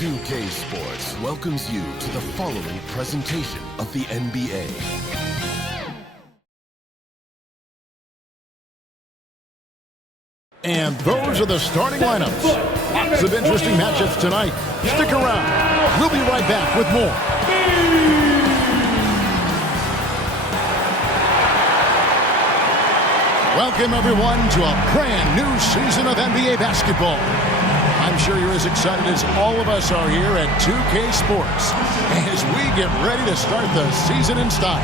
2K Sports welcomes you to the following presentation of the NBA. And those are the starting lineups. Lots of interesting matchups tonight. Stick around. We'll be right back with more. Welcome, everyone, to a brand new season of NBA basketball. I'm sure you're as excited as all of us are here at 2K Sports as we get ready to start the season in style.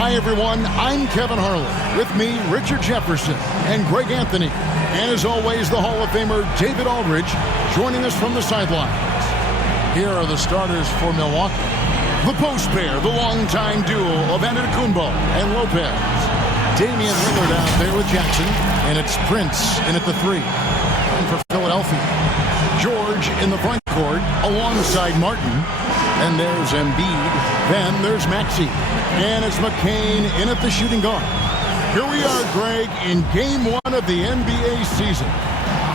Hi, everyone. I'm Kevin Harlan. With me, Richard Jefferson and Greg Anthony. And as always, the Hall of Famer David Aldridge joining us from the sidelines. Here are the starters for Milwaukee. The post pair, the longtime duo of Antetokounmpo and Lopez. Damian Lillard out there with Jackson, and it's Prince in at the 3. And for Philadelphia, George in the front court alongside Martin. And there's Embiid. Then there's Maxey. And it's McCain in at the shooting guard. Here we are, Greg, in Game 1 of the NBA season.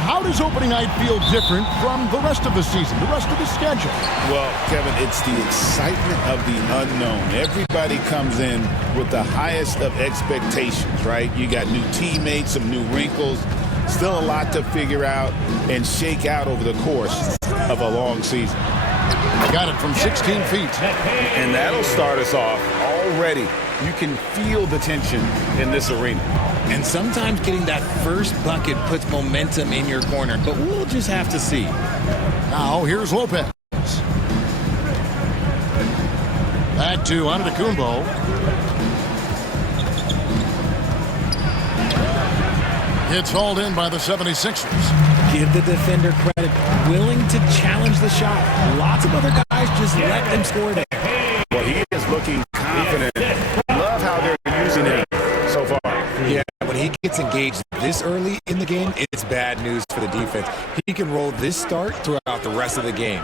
How does opening night feel different from the rest of the season, the rest of the schedule? Well, Kevin, it's the excitement of the unknown. Everybody comes in with the highest of expectations, right? You got new teammates, some new wrinkles, still a lot to figure out and shake out over the course of a long season. Got it from 16 feet. And that'll start us off already. You can feel the tension in this arena. And sometimes getting that first bucket puts momentum in your corner, but we'll just have to see. Now here's Lopez. Back to Antetokounmpo. It's hauled in by the 76ers. Give the defender credit. Willing to challenge the shot. Lots of other guys just let them score there. Well, he is looking confident. Love how they're using him so far. Yeah, when he gets engaged this early in the game, it's bad news for the defense. He can roll this start throughout the rest of the game.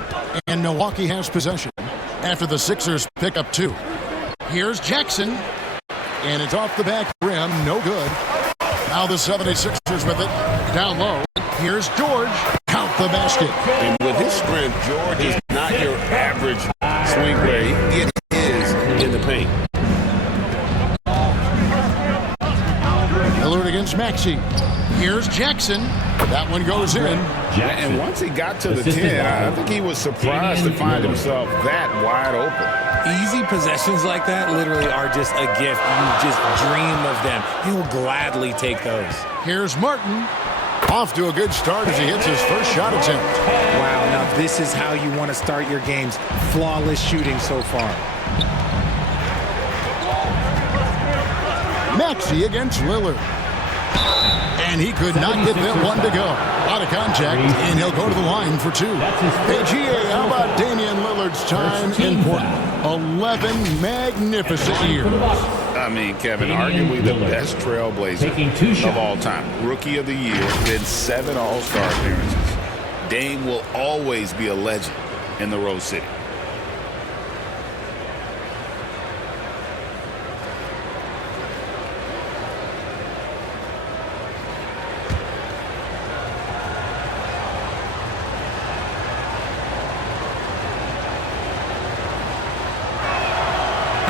And Milwaukee has possession after the Sixers pick up 2. Here's Jackson. And it's off the back rim. No good. Now the 76ers with it. Down low. Here's George. Count the basket. And with his strength, George is not your average swing player. It is in the paint. Lillard against Maxey. Here's Jackson. That one goes in. And once he got to the 10, I think he was surprised to find himself that wide open. Easy possessions like that literally are just a gift. You just dream of them. He'll gladly take those. Here's Martin. Off to a good start as he hits his first shot attempt. Wow, now this is how you want to start your games. Flawless shooting so far. Maxey against Lillard. And he could not get that one to go. Out of contact, and he'll go to the line for 2. Hey, GA, how about Damian Lillard's time in Portland? 11 magnificent years. I mean, Kevin, arguably the best trailblazer of all time. Rookie of the year, then 7 All-Star appearances. Dame will always be a legend in the Rose City.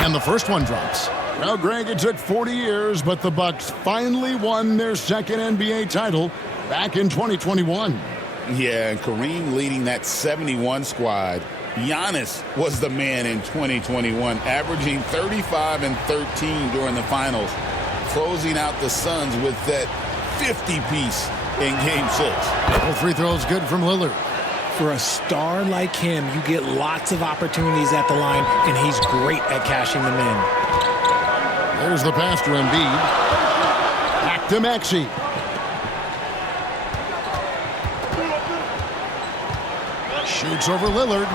And the first one drops. Well, Greg, it took 40 years, but the Bucks finally won their second NBA title back in 2021. Yeah, and Kareem leading that 71 squad. Giannis was the man in 2021, averaging 35 and 13 during the finals, closing out the Suns with that 50-piece in Game 6. All free throws good from Lillard. For a star like him, you get lots of opportunities at the line, and he's great at cashing them in. There's the pass to Embiid. Back to Maxey. Shoots over Lillard.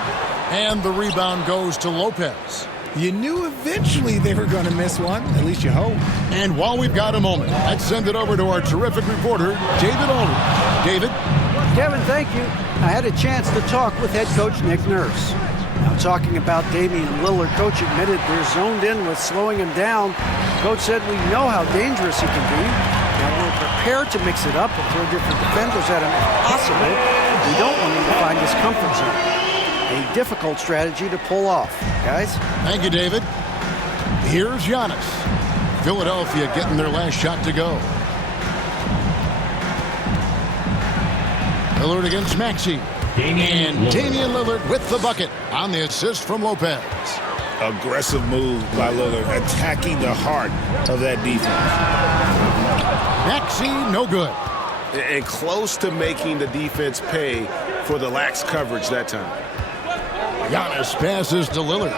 And the rebound goes to Lopez. You knew eventually they were going to miss one. At least you hope. And while we've got a moment, let's send it over to our terrific reporter, David Aldridge. David? Kevin, thank you. I had a chance to talk with head coach Nick Nurse. Now, talking about Damian Lillard, coach admitted they're zoned in with slowing him down. Coach said we know how dangerous he can be. Now, we're prepared to mix it up and throw different defenders at him if possible. We don't want him to find his comfort zone. A difficult strategy to pull off. Guys? Thank you, David. Here's Giannis. Philadelphia getting their last shot to go. Lillard against Maxey. And Damian Lillard with the bucket on the assist from Lopez. Aggressive move by Lillard, attacking the heart of that defense. Maxey, no good. And close to making the defense pay for the lax coverage that time. Giannis passes to Lillard.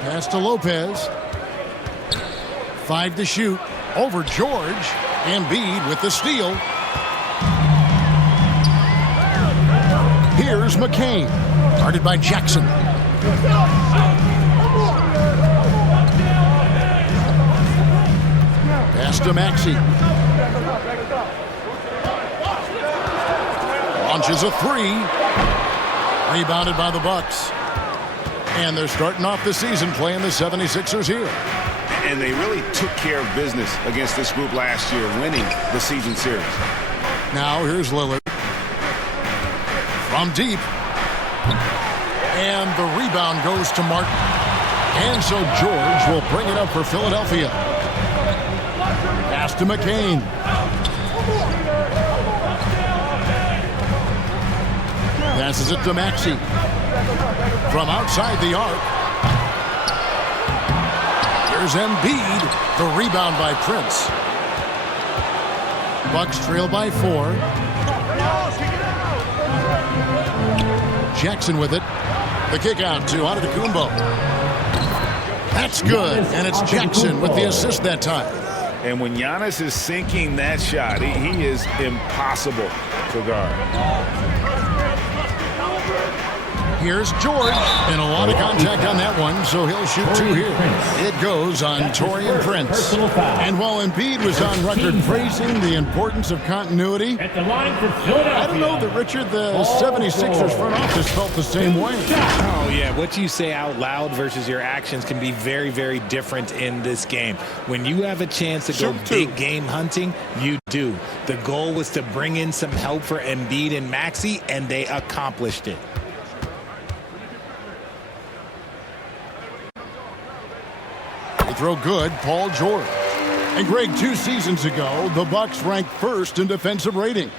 Pass to Lopez. 5 to shoot. Over George. Embiid with the steal. Here's McCain. Guarded by Jackson. Pass to Maxey. Launches a 3. Rebounded by the Bucks. And they're starting off the season playing the 76ers here. And they really took care of business against this group last year, winning the season series. Now here's Lillard. From deep. And the rebound goes to Martin. And so George will bring it up for Philadelphia. Pass to McCain. Passes it to Maxey. From outside the arc. There's Embiid. The rebound by Prince. Bucks trail by 4. Jackson with it. The kick out to Antetokounmpo. That's good. And it's Jackson with the assist that time. And when Giannis is sinking that shot, he is impossible to guard. Here's George, and a lot of contact on that one, so he'll shoot 2 here. It goes on Taurean Prince. And while Embiid was on record praising the importance of continuity, I don't know that, Richard, the 76ers front office felt the same way. Oh, yeah. What you say out loud versus your actions can be very, very different in this game. When you have a chance to go big game hunting, you do. The goal was to bring in some help for Embiid and Maxey, and they accomplished it. Throw good, Paul George. And Greg, 2 seasons ago, the Bucks ranked first in defensive rating.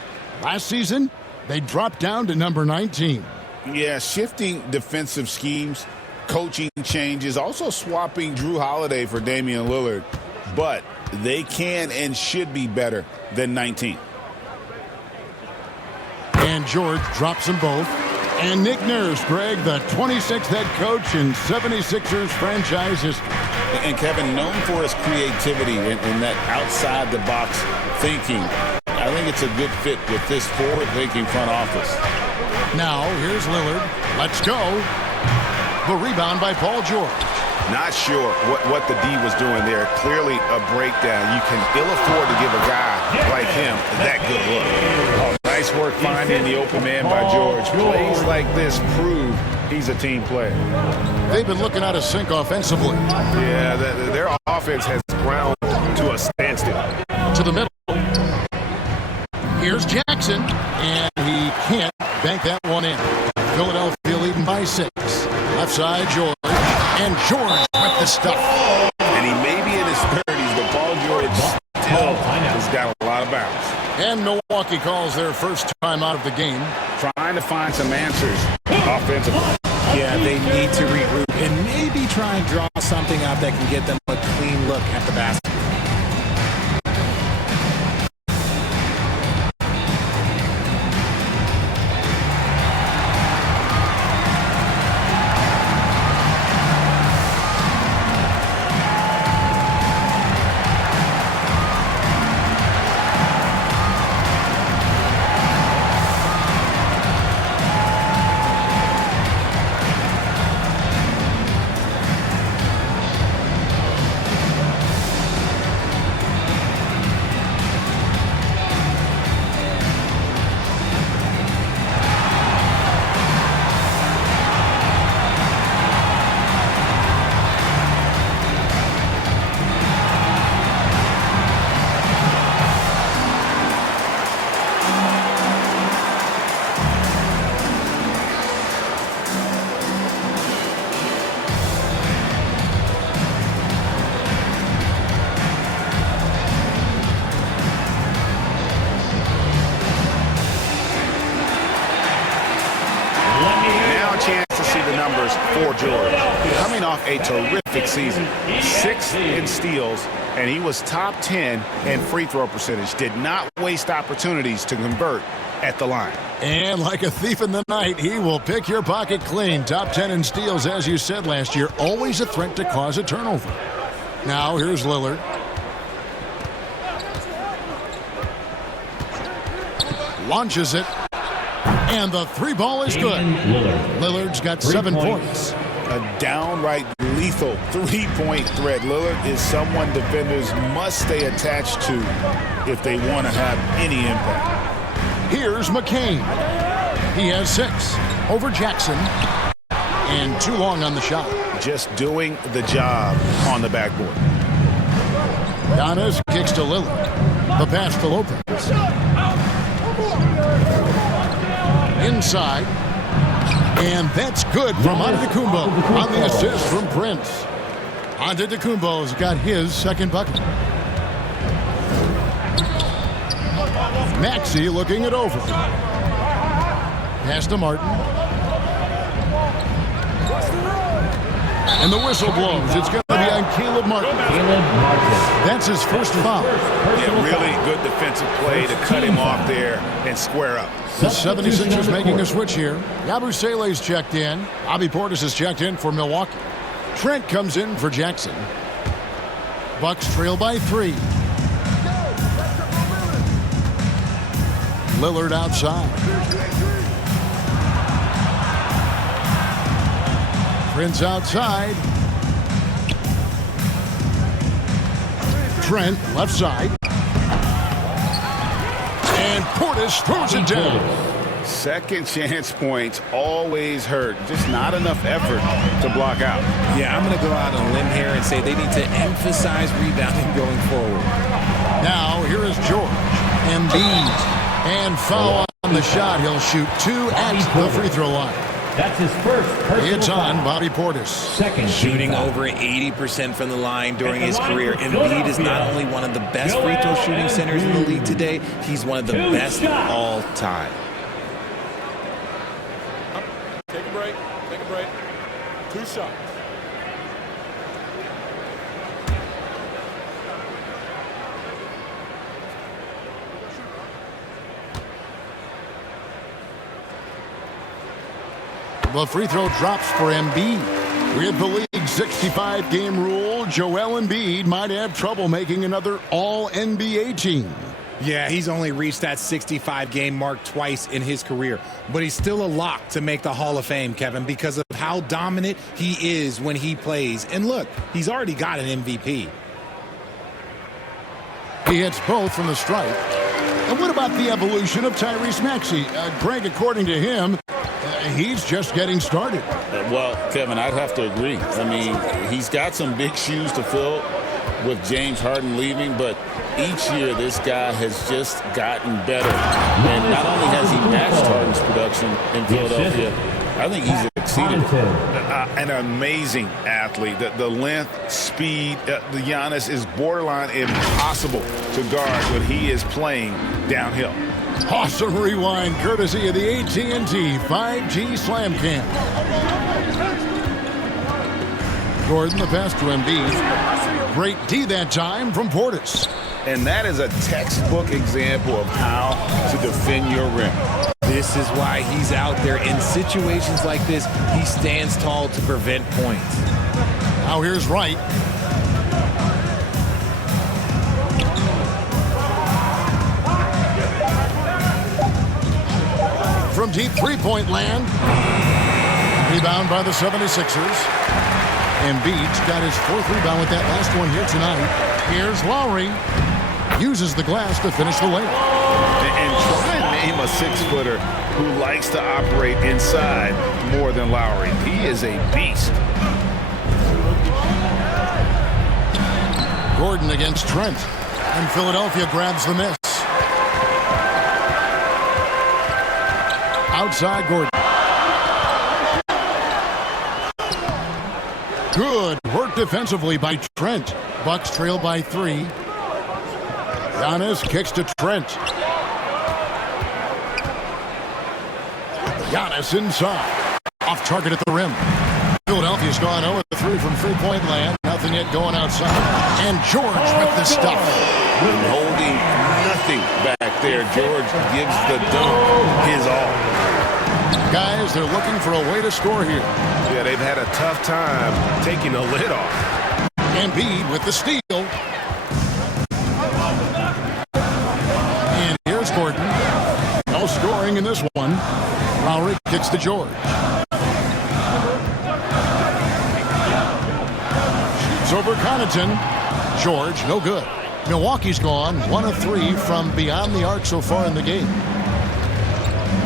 Last season, they dropped down to number 19. Yeah, shifting defensive schemes, coaching changes, also swapping Drew Holiday for Damian Lillard. But they can and should be better than 19. And George drops them both. And Nick Nurse, Greg, the 26th head coach in 76ers franchise history. And Kevin, known for his creativity and that outside-the-box thinking, I think it's a good fit with this forward-thinking front office. Now, here's Lillard. Let's go. The rebound by Paul George. Not sure what the D was doing there. Clearly a breakdown. You can ill afford to give a guy like him that good look. Oh, nice work finding the open man by George. Plays like this prove he's a team player. They've been looking out of sync offensively. Yeah, their offense has ground to a standstill. To the middle. Here's Jackson, and he can't bank that one in. Philadelphia leading by 6. Left side, George. And George with the stuff. And he may be in his 30s, but Paul George still has got a lot of bounce. And Milwaukee calls their first time out of the game. Trying to find some answers offensively. Yeah, they need to regroup and maybe try and draw something up that can get them a clean look at the basket. George, coming off a terrific season. 6th in steals, and he was top 10 in free throw percentage. Did not waste opportunities to convert at the line. And like a thief in the night, he will pick your pocket clean. Top 10 in steals, as you said last year, always a threat to cause a turnover. Now here's Lillard. Launches it. And the three ball is good. Lillard's got 7 points. A downright lethal three-point threat. Lillard is someone defenders must stay attached to if they want to have any impact. Here's McCain. He has 6 over Jackson. And too long on the shot. Just doing the job on the backboard. Giannis kicks to Lillard. The pass to Lopez. Inside. And that's good from Antetokounmpo on the assist from Prince. Antetokounmpo's got his second bucket. Maxey looking it over. Pass to Martin. And the whistle blows. It's going to be on Caleb Martin. That's his first foul. Yeah, really good defensive play to cut him off there and square up. The 76ers making a switch here. Yabusele's checked in. Bobby Portis is checked in for Milwaukee. Trent comes in for Jackson. Bucks trail by 3. Lillard outside. Prince outside. Trent left side. And Portis throws it down. Second chance points always hurt. Just not enough effort to block out. Yeah, I'm going to go out on a limb here and say they need to emphasize rebounding going forward. Now, here is George. Embiid. And foul on the shot. He'll shoot 2 at the free throw line. That's his first personal It's on foul. Bobby Portis. Second Shooting foul. over 80% from the line during his career. Embiid is not only one of the best free throw shooting centers in the league today, he's one of the best all time. Take a break. Take a break. 2 shots. The free throw drops for Embiid. With the league's 65-game rule, Joel Embiid might have trouble making another All-NBA team. Yeah, he's only reached that 65-game mark twice in his career. But he's still a lock to make the Hall of Fame, Kevin, because of how dominant he is when he plays. And look, he's already got an MVP. He hits both from the stripe. And what about the evolution of Tyrese Maxey? Greg, according to him, he's just getting started. Well, Kevin, I'd have to agree. I mean, he's got some big shoes to fill with James Harden leaving, but each year this guy has just gotten better. And not only has he matched Harden's production in Philadelphia, I think he's exceeded it. An amazing athlete. The length, speed, the Giannis is borderline impossible to guard when he is playing downhill. Awesome rewind courtesy of the AT&T 5G Slam Cam. Gordon, the pass to Embiid. Great D that time from Portis. And that is a textbook example of how to defend your rim. This is why he's out there. In situations like this, he stands tall to prevent points. Now here's Wright. From deep three-point land. Rebound by the 76ers. Embiid's got his 4th rebound with that last one here tonight. Here's Lowry. Uses the glass to finish the layup. And try and name a 6-footer who likes to operate inside more than Lowry. He is a beast. Gordon against Trent. And Philadelphia grabs the miss. Outside Gordon. Good work defensively by Trent. Bucks trail by 3. Giannis kicks to Trent. Giannis inside. Off target at the rim. Philadelphia's gone 0-3 from three-point land. Nothing yet going outside. And George with the stuff. Holding nothing back there. George gives the dunk his all. Guys, they're looking for a way to score here. Yeah, they've had a tough time taking the lid off. Embiid with the steal. And here's Gordon. No scoring in this one. Lowry kicks to George. Shoots over Connaughton. George, no good. Milwaukee's gone 1 of 3 from beyond the arc so far in the game.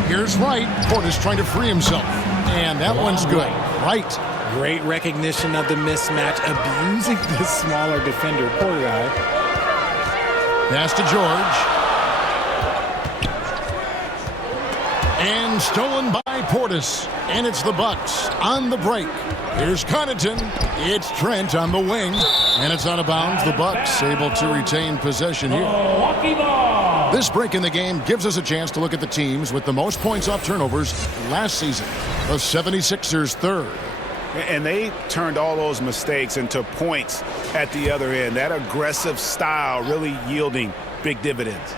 Here's Wright. Portis trying to free himself. And that one's good. Wright. Great recognition of the mismatch, abusing the smaller defender. Poor guy. Pass to George. And stolen by Portis. And it's the Bucks on the break. Here's Connaughton. It's Trent on the wing. And it's out of bounds. The Bucks able to retain possession here. This break in the game gives us a chance to look at the teams with the most points off turnovers last season. The 76ers third. And they turned all those mistakes into points at the other end. That aggressive style really yielding big dividends.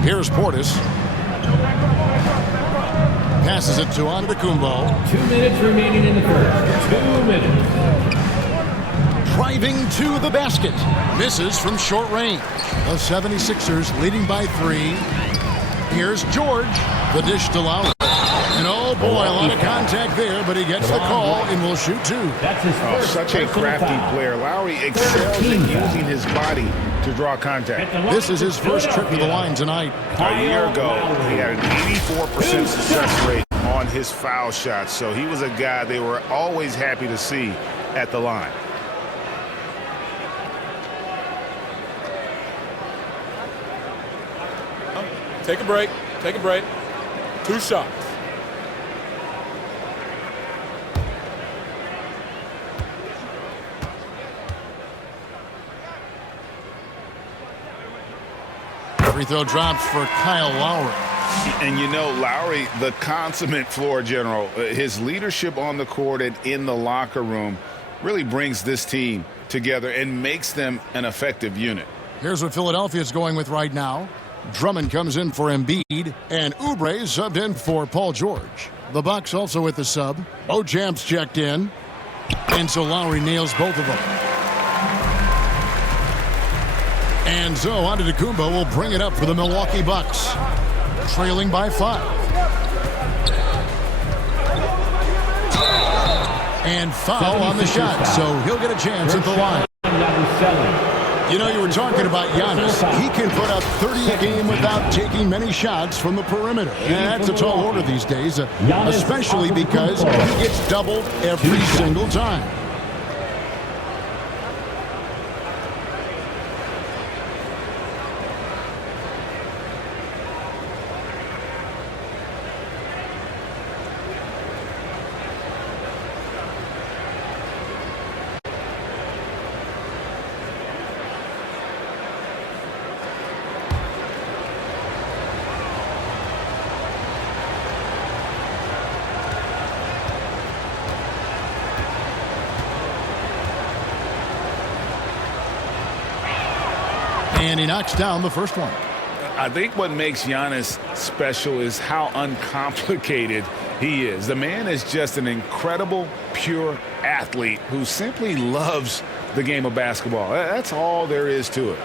Here's Portis. Passes it to Antetokounmpo. 2 minutes remaining in the first. 2 minutes. Driving to the basket. Misses from short range. The 76ers leading by 3. Here's George. The dish to Lowry. And oh boy, a lot of contact there, but he gets the call and will shoot 2. That's his first. Such a crafty player. Lowry excels in using his body to draw contact. This is his first trip to the line tonight. A year ago, he had an 84% success rate on his foul shots, so he was a guy they were always happy to see at the line. Take a break. Take a break. 2 shots. Free throw drops for Kyle Lowry. And you know, Lowry, the consummate floor general, his leadership on the court and in the locker room really brings this team together and makes them an effective unit. Here's what Philadelphia's going with right now. Drummond comes in for Embiid, and Oubre subbed in for Paul George. The Bucks also with the sub. Bojamp's checked in, and so Lowry nails both of them. And so Antetokounmpo will bring it up for the Milwaukee Bucks, trailing by 5. And foul on the shot, so he'll get a chance at the line. You know, you were talking about Giannis. He can put up 30 a game without taking many shots from the perimeter. And that's a tall order these days, especially because he gets doubled every single time. And he knocks down the first one. I think what makes Giannis special is how uncomplicated he is. The man is just an incredible, pure athlete who simply loves the game of basketball. That's all there is to it.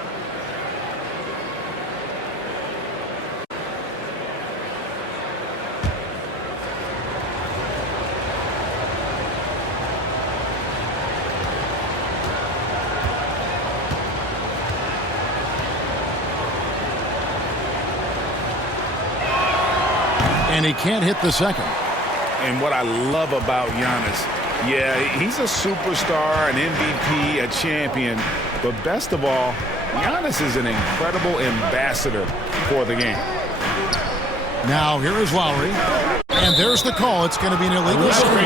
And he can't hit the second. And what I love about Giannis, yeah, he's a superstar, an MVP, a champion. But best of all, Giannis is an incredible ambassador for the game. Now here is Lowry. And there's the call. It's going to be an illegal screen.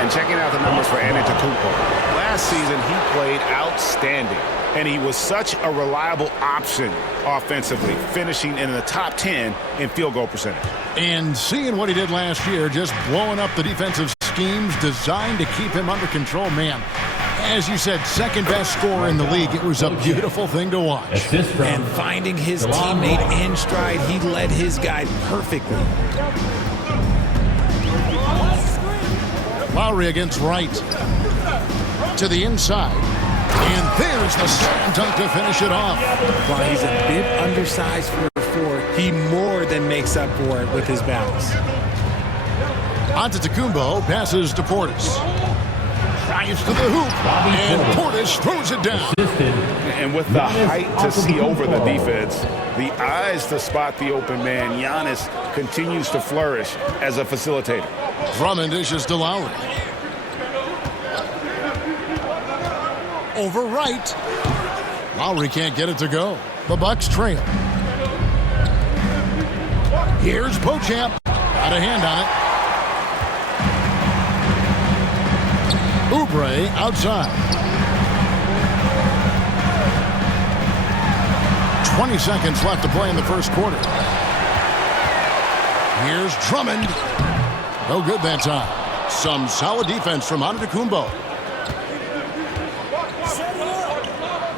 And checking out the numbers for Antetokounmpo. Last season, he played outstanding. And he was such a reliable option offensively, finishing in the top 10 in field goal percentage. And seeing what he did last year, just blowing up the defensive schemes designed to keep him under control. Man, as you said, second best scorer in the league. It was a beautiful thing to watch. And finding his teammate in stride, he led his guy perfectly. Lowry against Wright. To the inside. And there's the slam dunk to finish it off. While he's a bit undersized for a 4, he more than makes up for it with his bounce. Antetokounmpo passes to Portis. Drives to the hoop, and Portis throws it down. And with the height to see over the defense, the eyes to spot the open man, Giannis continues to flourish as a facilitator. Drummond dishes to Lowry. Over Wright. Lowry can't get it to go. The Bucks trail. Here's Beauchamp. Got a hand on it. Oubre outside. 20 seconds left to play in the first quarter. Here's Drummond. No good that time. Some solid defense from Antetokounmpo.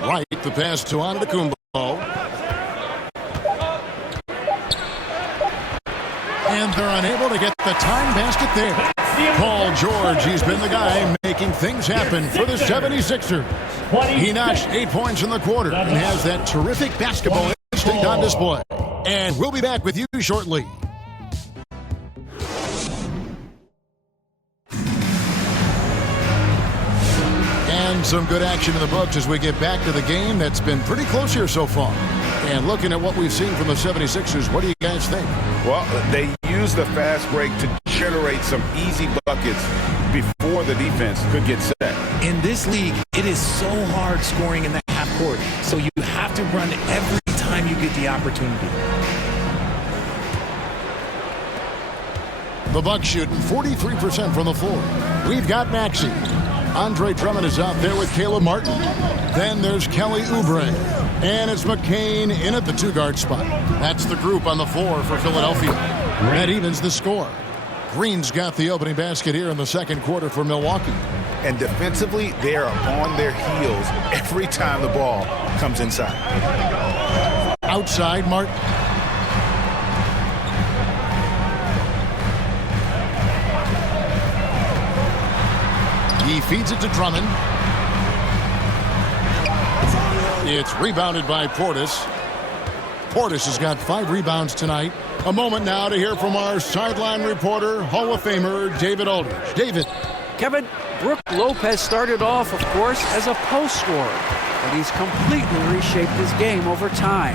Right, the pass to Antetokounmpo. And they're unable to get the time basket there. Paul George, he's been the guy making things happen for the 76ers. He notched 8 points in the quarter and has that terrific basketball instinct on display. And we'll be back with you shortly. And some good action in the books as we get back to the game that's been pretty close here so far. And looking at what we've seen from the 76ers, what do you guys think? Well, they use the fast break to generate some easy buckets before the defense could get set. In this league, it is so hard scoring in the half court, so you have to run every time you get the opportunity. The Bucks shooting 43% from the floor. We've got Maxey. Andre Drummond is out there with Caleb Martin. Then there's Kelly Oubre. And it's McCain in at the 2-guard spot. That's the group on the floor for Philadelphia. That evens the score. Green's got the opening basket here in the second quarter for Milwaukee. And defensively, they are on their heels every time the ball comes inside. Outside, Martin. He feeds it to Drummond. It's rebounded by Portis. Portis has got 5 rebounds tonight. A moment now to hear from our sideline reporter, Hall of Famer David Aldridge. David. Kevin, Brook Lopez started off, of course, as a post scorer, but he's completely reshaped his game over time,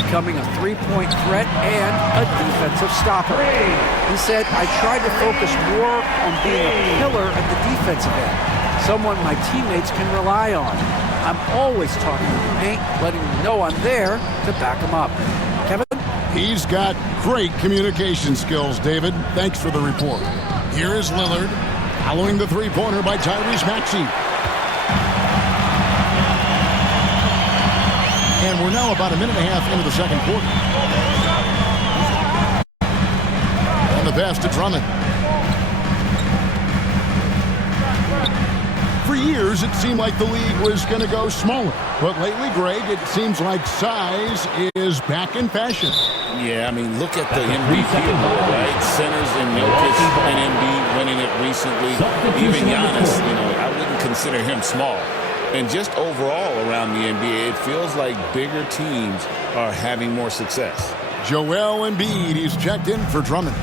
becoming a 3-point threat and a defensive stopper. He said, I tried to focus more on being a pillar at the defensive end, someone my teammates can rely on. I'm always talking to the paint, letting them know I'm there to back them up. Kevin? He's got great communication skills, David. Thanks for the report. Here is Lillard, following the three-pointer by Tyrese Maxey. And we're now about a minute and a half into the second quarter. And the pass to Drummond. For years, it seemed like the league was going to go smaller. But lately, Greg, it seems like size is back in fashion. Yeah, I mean, look at the MVP award, right? Centers and Jokic and Embiid winning it recently. Even Giannis, I wouldn't consider him small. And just overall around the NBA, it feels like bigger teams are having more success. Joel Embiid, he's checked in for Drummond.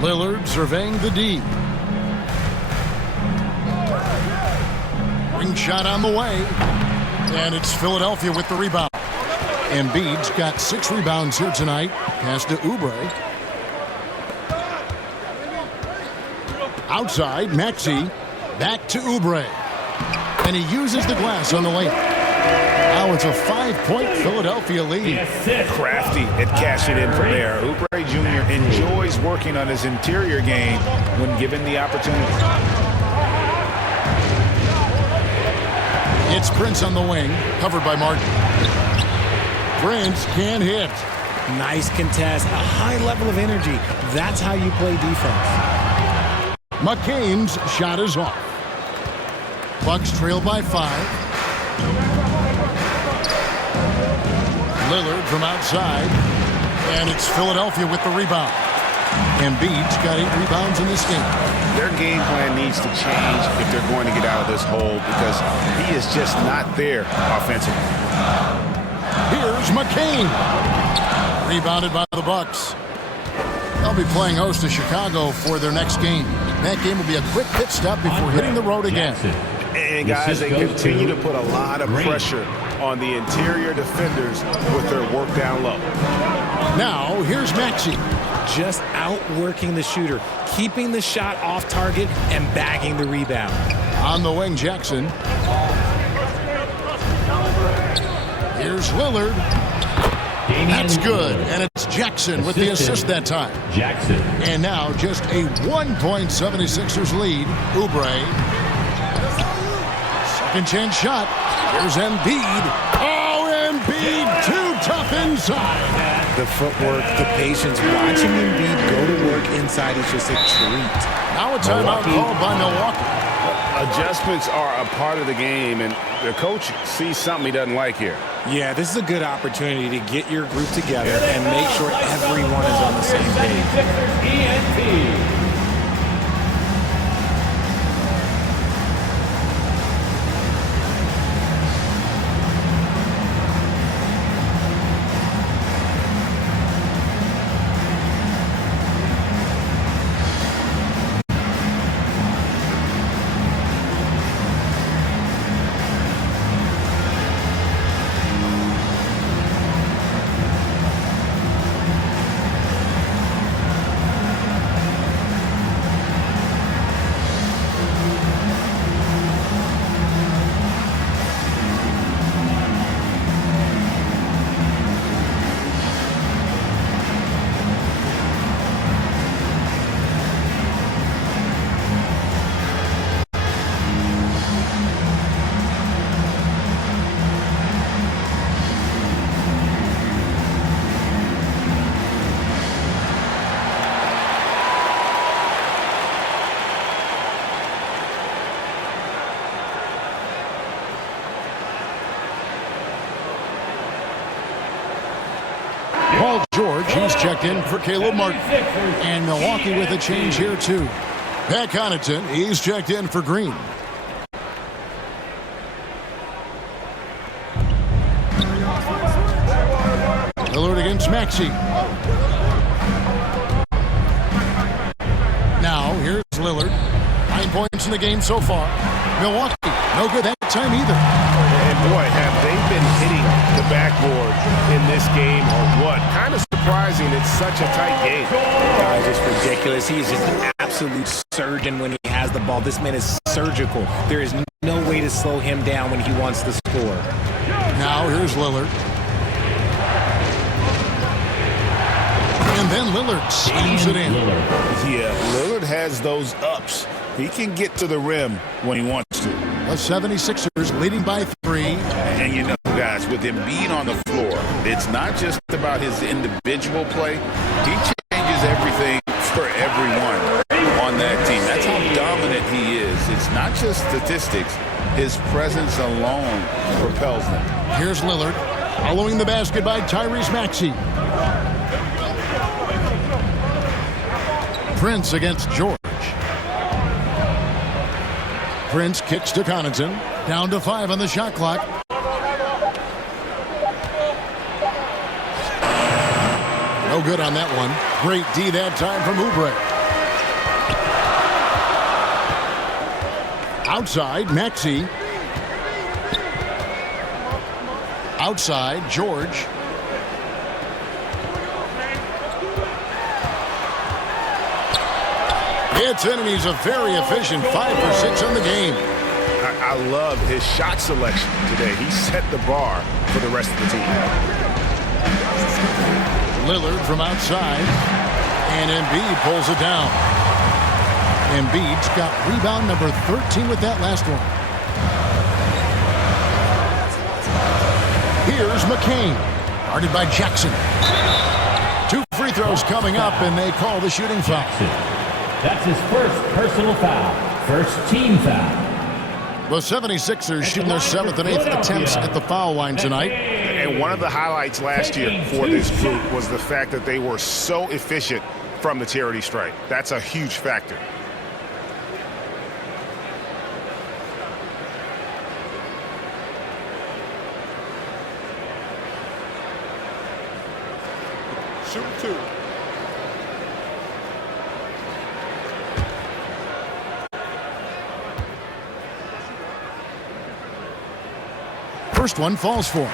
Lillard surveying the D. Ring shot on the way. And it's Philadelphia with the rebound. Embiid's got 6 rebounds here tonight. Pass to Oubre. Outside, Maxey. Back to Oubre. And he uses the glass on the lane. Now it's a 5-point Philadelphia lead. Crafty at cashing in from there. Oubre Jr. enjoys working on his interior game when given the opportunity. It's Prince on the wing, covered by Martin. Prince can't hit. Nice contest, a high level of energy. That's how you play defense. McCain's shot is off. Bucks trail by 5. Lillard from outside. And it's Philadelphia with the rebound. Embiid's got 8 rebounds in this game. Their game plan needs to change if they're going to get out of this hole because he is just not there offensively. Here's McCain. Rebounded by the Bucks. They'll be playing host to Chicago for their next game. That game will be a quick pit stop before hitting the road again. And guys, they continue to put a lot of pressure on the interior defenders with their work down low. Now, here's Maxey. Just outworking the shooter, keeping the shot off target and bagging the rebound. On the wing, Jackson. Here's Lillard. That's good, and it's Jackson with the assist that time. Jackson. And now just a 1-point 76ers lead. Oubre. Second chance shot. Here's Embiid. Oh, Embiid too tough inside. The footwork, the patience, watching Embiid go to work inside is just a treat. Now a timeout called by Milwaukee. Adjustments are a part of the game, and the coach sees something he doesn't like here. Yeah, this is a good opportunity to get your group together and make sure everyone is on the same page. Paul George, he's checked in for Caleb Martin. And Milwaukee with a change here, too. Pat Connaughton, he's checked in for Green. Lillard against Maxey. Now, here's Lillard. 9 points in the game so far. Milwaukee, no good that time either. And boy, have they been hitting the backboard in this game or what? Kind of surprising it's such a tight game. Guys, it's ridiculous. He is just an absolute surgeon when he has the ball. This man is surgical. There is no way to slow him down when he wants to score. Now, here's Lillard. And then Lillard slams it in. Yeah, Lillard has those ups. He can get to the rim when he wants to. The 76ers leading by 3. And you know, guys, with Embiid on the floor, it's not just about his individual play. He changes everything for everyone on that team. That's how dominant he is. It's not just statistics. His presence alone propels them. Here's Lillard following the basket by Tyrese Maxey. Prince against George. Prince kicks to Connaughton. Down to 5 on the shot clock. No good on that one. Great D that time from Oubre. Outside, Maxey. Outside, George. It's in, and he's a very efficient 5 for 6 on the game. I love his shot selection today. He set the bar for the rest of the team. Lillard from outside, and Embiid pulls it down. Embiid's got rebound number 13 with that last one. Here's McCain, guarded by Jackson. 2 free throws coming up, and they call the shooting foul. That's his first personal foul. First team foul. The 76ers shooting their 7th and 8th attempts at the foul line tonight. And one of the highlights last year for this group was the fact that they were so efficient from the charity stripe. That's a huge factor. Shoot 2. First one falls for him.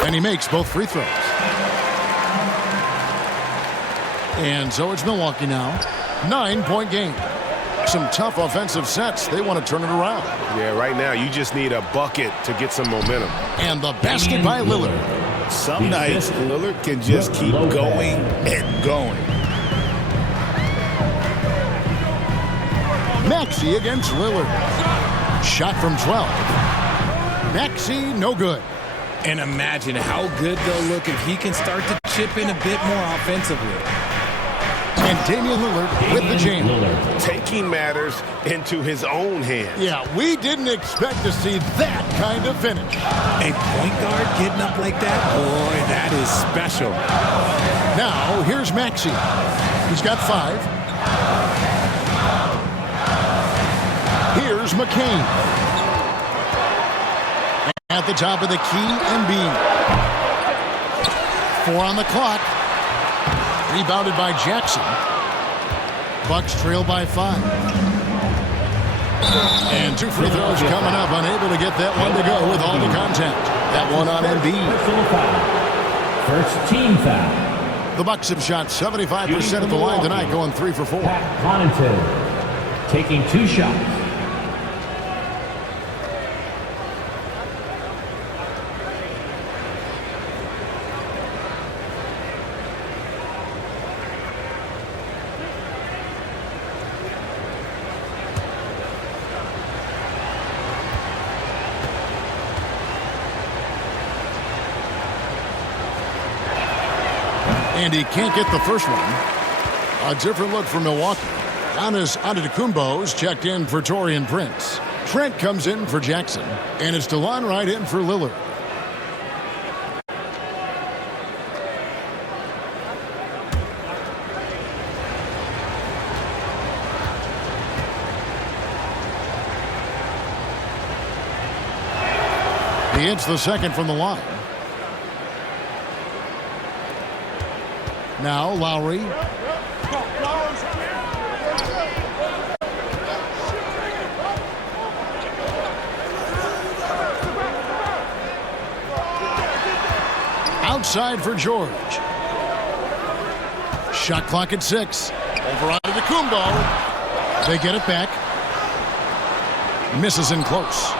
And he makes both free throws. And so it's Milwaukee now. 9-point game. Some tough offensive sets. They want to turn it around. Yeah, right now you just need a bucket to get some momentum. And the basket by Lillard. Some nights Lillard can just keep going and going. Maxey against Lillard. Shot from 12. Maxey, no good. And imagine how good they'll look if he can start to chip in a bit more offensively. And Damian Lillard with the jam. Taking matters into his own hands. Yeah, we didn't expect to see that kind of finish. A point guard getting up like that, boy, that is special. Now, here's Maxey. He's got 5. Here's McCain. At the top of the key, Embiid. 4 on the clock. Rebounded by Jackson. Bucks trail by 5. And 2 free throws coming up. Unable to get that one to go with all the contact. That one on Embiid. First team foul. The Bucks have shot 75% of the line tonight, going 3 for 4. Connaughton taking 2 shots. And he can't get the first one. A different look for Milwaukee. Giannis Antetokounmpo's checked in for Taurean Prince. Trent comes in for Jackson. And it's DeLon Wright in for Lillard. He hits the second from the line. Now Lowry. Outside for George. Shot clock at 6. Over onto the Kumbo. They get it back. Misses in close.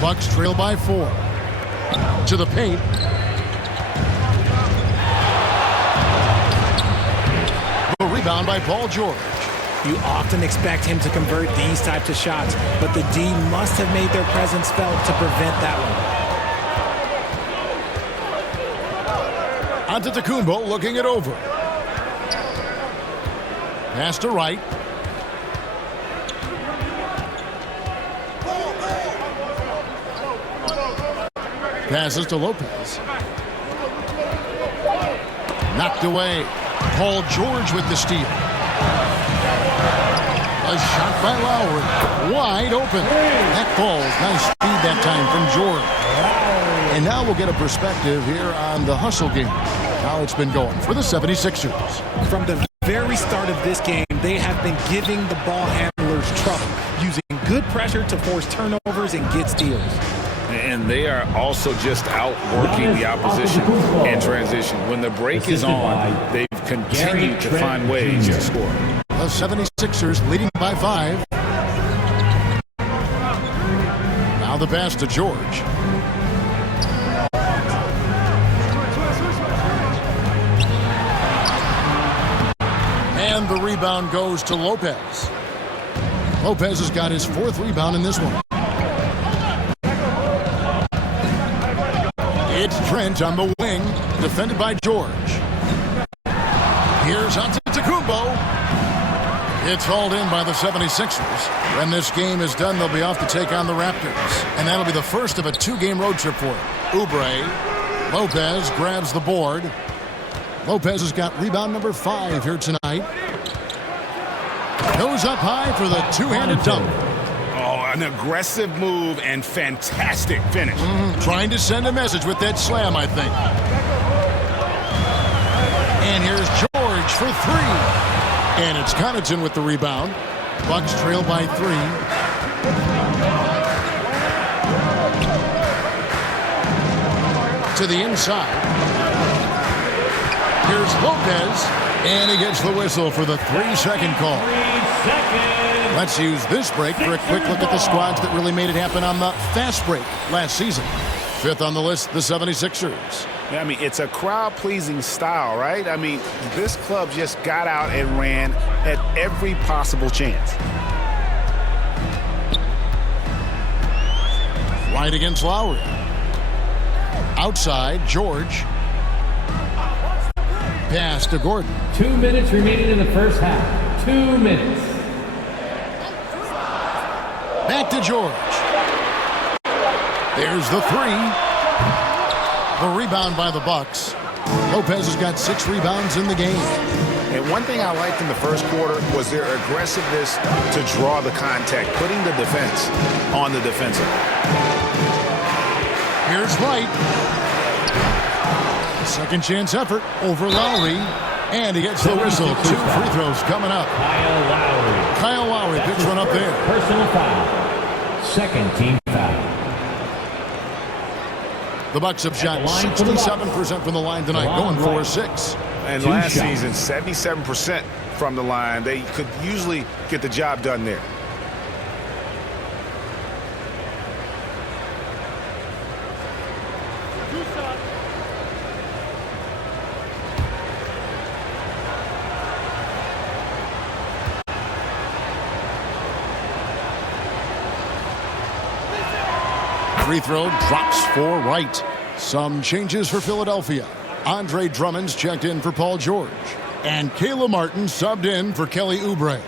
Bucks trail by 4. To the paint. A rebound by Paul George. You often expect him to convert these types of shots, but the D must have made their presence felt to prevent that one. Antetokounmpo looking it over. Pass to Wright. Passes to Lopez. Knocked away. Paul George with the steal. A shot by Lowry. Wide open. That falls. Nice speed that time from George. And now we'll get a perspective here on the hustle game. How it's been going for the 76ers. From the very start of this game, they have been giving the ball handlers trouble, using good pressure to force turnovers and get steals. And they are also just outworking the opposition in transition. When the break is on, they've continued to find ways to score. The 76ers leading by 5. Now the pass to George. And the rebound goes to Lopez. Lopez has got his 4th rebound in this one. It's Trent on the wing, defended by George. Here's Antetokounmpo. It's hauled in by the 76ers. When this game is done, they'll be off to take on the Raptors. And that'll be the first of a 2-game road trip for it. Oubre. Lopez grabs the board. Lopez has got rebound number 5 here tonight. Goes up high for the two-handed dunk. Oh, an aggressive move and fantastic finish. Trying to send a message with that slam, I think. And here's George for 3. And it's Connaughton with the rebound. Bucks trail by 3. To the inside. Here's Lopez. And he gets the whistle for the 3-second call. Let's use this break for a quick look at the squads that really made it happen on the fast break last season. 5th on the list, the 76ers. I mean, it's a crowd-pleasing style, right? I mean, this club just got out and ran at every possible chance. Right against Lowry. Outside, George. Pass to Gordon. 2 minutes remaining in the first half. 2 minutes. Back to George. There's the 3. The rebound by the Bucks. Lopez has got 6 rebounds in the game. And one thing I liked in the first quarter was their aggressiveness to draw the contact, putting the defense on the defensive. Here's Wright. Second chance effort over Lowry. And he gets the whistle. 2 free throws coming up. Kyle Lowry picks one up there. Personal foul. Second team foul. The Bucks have shot 67% from the line tonight, going for 6. And last season, 77% from the line. They could usually get the job done there. Free throw drops for Wright. Some changes for Philadelphia. Andre Drummond's checked in for Paul George. And Kayla Martin subbed in for Kelly Oubre.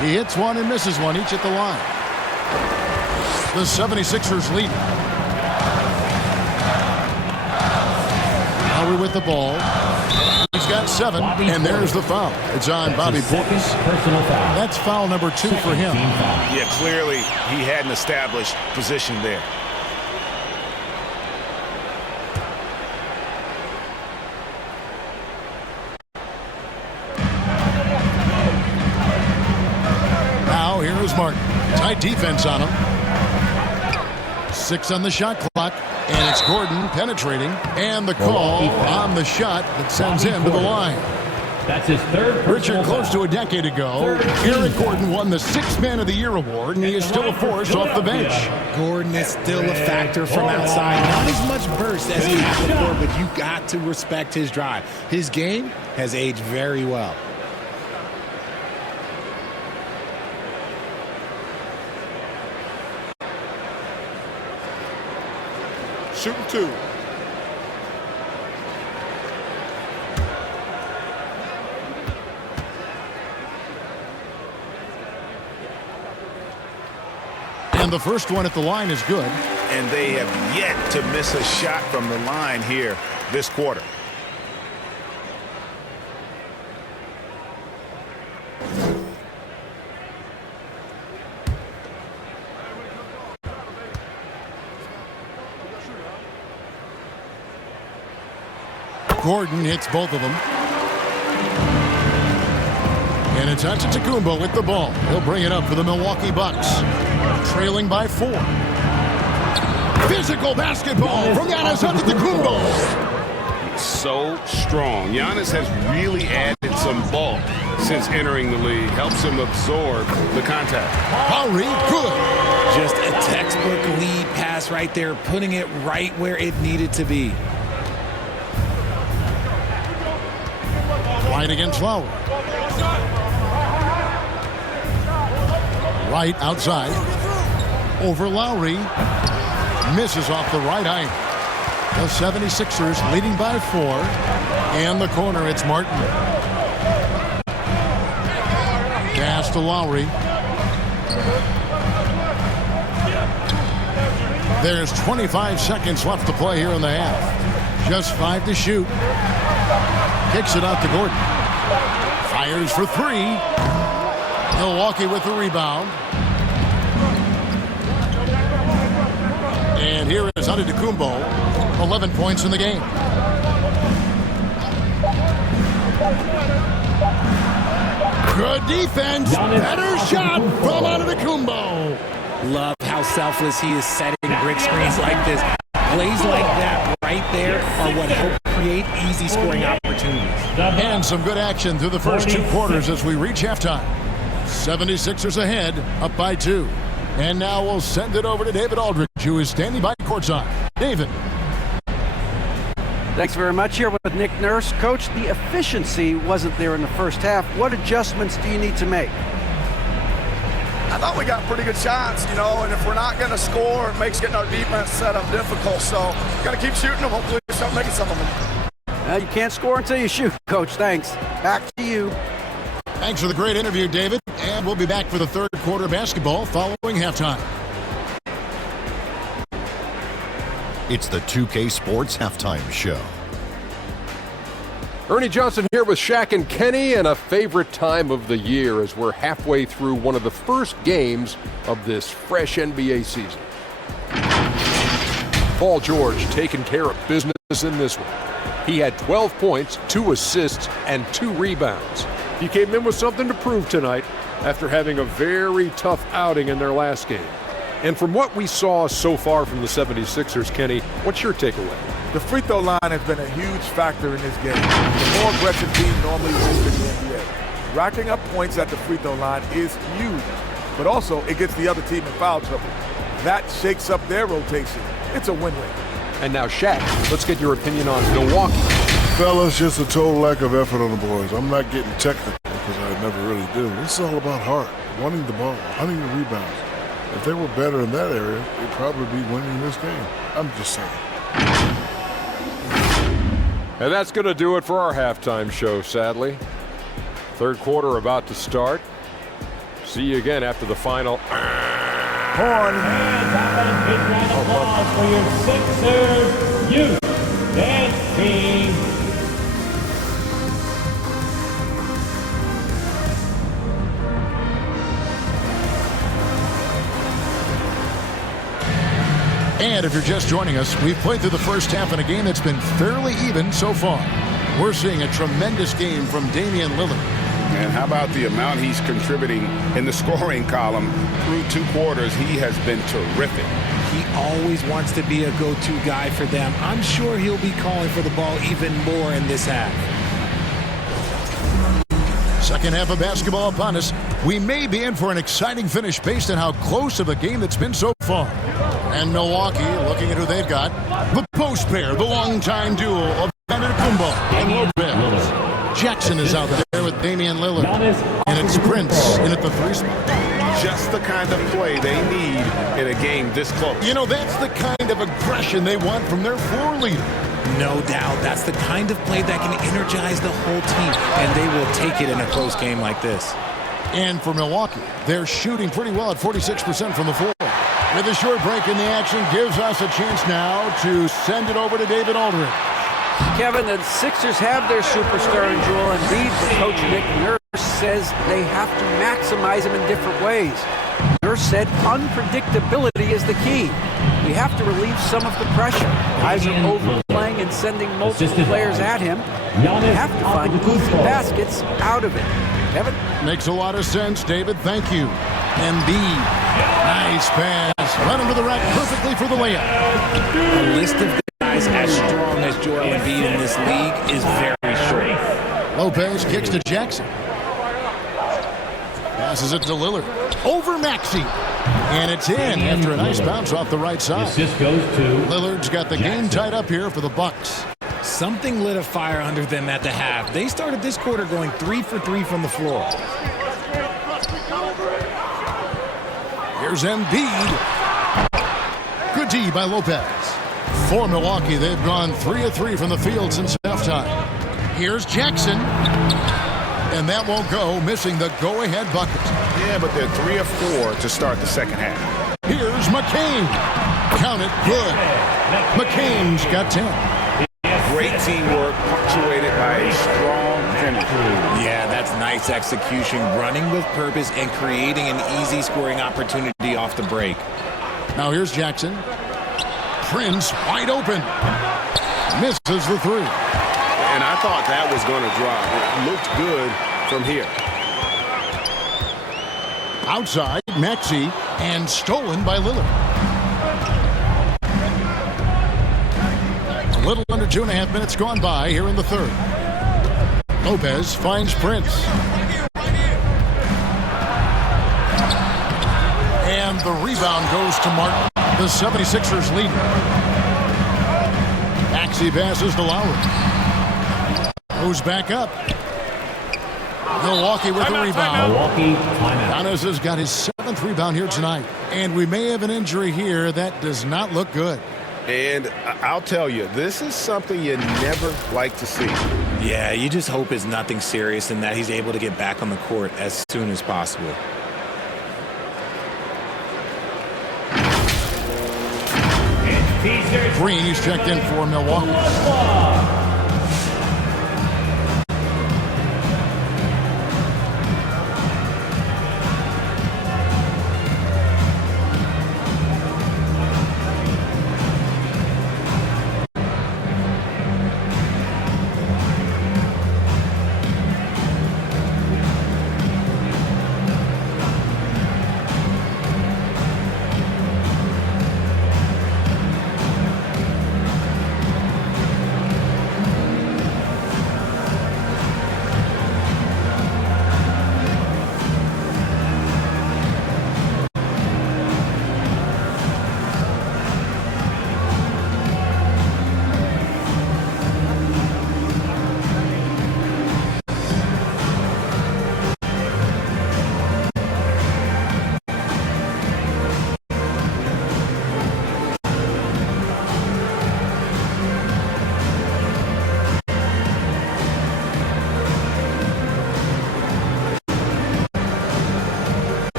He hits one and misses one, each at the line. The 76ers lead. Lowry with the ball. He's got 7, and there's the foul. It's on Bobby Portis. That's foul number 2 for him. Yeah, clearly he hadn't established position there. Martin. Tight defense on him. 6 on the shot clock. And it's Gordon penetrating. And the call on the shot that sends him to the line. That's his 3rd. Richard, close to a decade ago, Eric Gordon won the 6th Man of the Year award, and he is still a force off the bench. Gordon is still a factor from outside. Not as much burst as he had before, but you got to respect his drive. His game has aged very well. Shooting 2. And the first one at the line is good. And they have yet to miss a shot from the line here this quarter. Gordon hits both of them. And it's Antetokounmpo with the ball. He'll bring it up for the Milwaukee Bucks. Trailing by 4. Physical basketball from Giannis Antetokounmpo. So strong. Giannis has really added some bulk since entering the league. Helps him absorb the contact. Lowry, good. Just a textbook lead pass right there, putting it right where it needed to be. Right against Lowry. Right outside. Over Lowry. Misses off the right eye. The 76ers leading by 4. And the corner, it's Martin. Pass to Lowry. There's 25 seconds left to play here in the half. Just 5 to shoot. Kicks it out to Gordon. Fires for 3. Milwaukee with the rebound. And here is Antetokounmpo, 11 points in the game. Good defense. Better shot from Antetokounmpo. Love how selfless he is setting brick screens like this. Plays like that right there are what help create easy scoring opportunities. And some good action through the first 2 quarters as we reach halftime. 76ers ahead, up by 2. And now we'll send it over to David Aldridge, who is standing by courtside. David. Thanks very much. Here with Nick Nurse. Coach, the efficiency wasn't there in the first half. What adjustments do you need to make? I thought we got pretty good shots, and if we're not going to score, it makes getting our defense set up difficult. So, got to keep shooting them. Hopefully, we start making some of them. You can't score until you shoot, Coach. Thanks. Back to you. Thanks for the great interview, David. And we'll be back for the third quarter basketball following halftime. It's the 2K Sports Halftime Show. Ernie Johnson here with Shaq and Kenny, and a favorite time of the year as we're halfway through one of the first games of this fresh NBA season. Paul George taking care of business in this one. He had 12 points, 2 assists, and 2 rebounds. He came in with something to prove tonight after having a very tough outing in their last game. And from what we saw so far from the 76ers, Kenny, what's your takeaway? The free throw line has been a huge factor in this game. The more aggressive team normally wins in the NBA. Racking up points at the free throw line is huge, but also it gets the other team in foul trouble. That shakes up their rotation. It's a win-win. And now, Shaq, let's get your opinion on Milwaukee. Fellas, just a total lack of effort on the boys. I'm not getting technical because I never really do. This is all about heart, wanting the ball, hunting the rebounds. If they were better in that area, they'd probably be winning this game. I'm just saying. And that's going to do it for our halftime show, sadly. Third quarter about to start. See you again after the final. Horn. And applause for your Sixers youth dance team. And if you're just joining us, we've played through the first half in a game that's been fairly even so far. We're seeing a tremendous game from Damian Lillard. And how about the amount he's contributing in the scoring column through 2 quarters? He has been terrific. He always wants to be a go-to guy for them. I'm sure he'll be calling for the ball even more in this half. Second half of basketball upon us. We may be in for an exciting finish based on how close of a game it's been so far. And Milwaukee, looking at who they've got, the post pair, the longtime duo of Antetokounmpo and Lopez. Jackson is out there with Damian Lillard. And it's Prince in at the 3 spot. Just the kind of play they need in a game this close. That's the kind of aggression they want from their floor leader. No doubt. That's the kind of play that can energize the whole team, and they will take it in a close game like this. And for Milwaukee, they're shooting pretty well at 46% from the floor. With a short break in the action, gives us a chance now to send it over to David Aldridge. Kevin, the Sixers have their superstar in Joel Embiid, but Coach Nick Nurse says they have to maximize him in different ways. Nurse said unpredictability is the key. We have to relieve some of the pressure. Guys are overplaying and sending multiple players at him. We have to find easy baskets out of it. Evan? Makes a lot of sense, David. Thank you. Embiid. Nice pass. Right under the rack perfectly for the layup. The list of guys as strong as Joel Embiid in this league is very short. Lopez kicks to Jackson. Passes it to Lillard. Over Maxey. And it's in after a nice bounce off the right side. Assist goes to Lillard's got the game tied up here for the Bucks. Something lit a fire under them at the half. They started this quarter going 3 for 3 from the floor. Here's Embiid. Good D by Lopez. For Milwaukee, they've gone 3 of 3 from the field since halftime. Here's Jackson. And that won't go, missing the go-ahead bucket. Yeah, but they're 3 of 4 to start the second half. Here's McCain. Count it good. McCain's got 10. Great teamwork, punctuated by a strong finish. Yeah, that's nice execution, running with purpose and creating an easy scoring opportunity off the break. Now here's Jackson. Prince wide open. Misses the three. And I thought that was going to drop. It looked good from here. Outside, Maxey, and stolen by Lillard. A little under 2.5 minutes gone by here in the third. Lopez finds Prince. And the rebound goes to Martin. The 76ers lead. Maxey passes to Lowry. Goes back up. Milwaukee with the rebound. Milwaukee timeout. Giannis has got his 7th rebound here tonight. And we may have an injury here that does not look good. And I'll tell you, this is something you never like to see. Yeah, you just hope it's nothing serious and that he's able to get back on the court as soon as possible. Green, he's checked in for Milwaukee.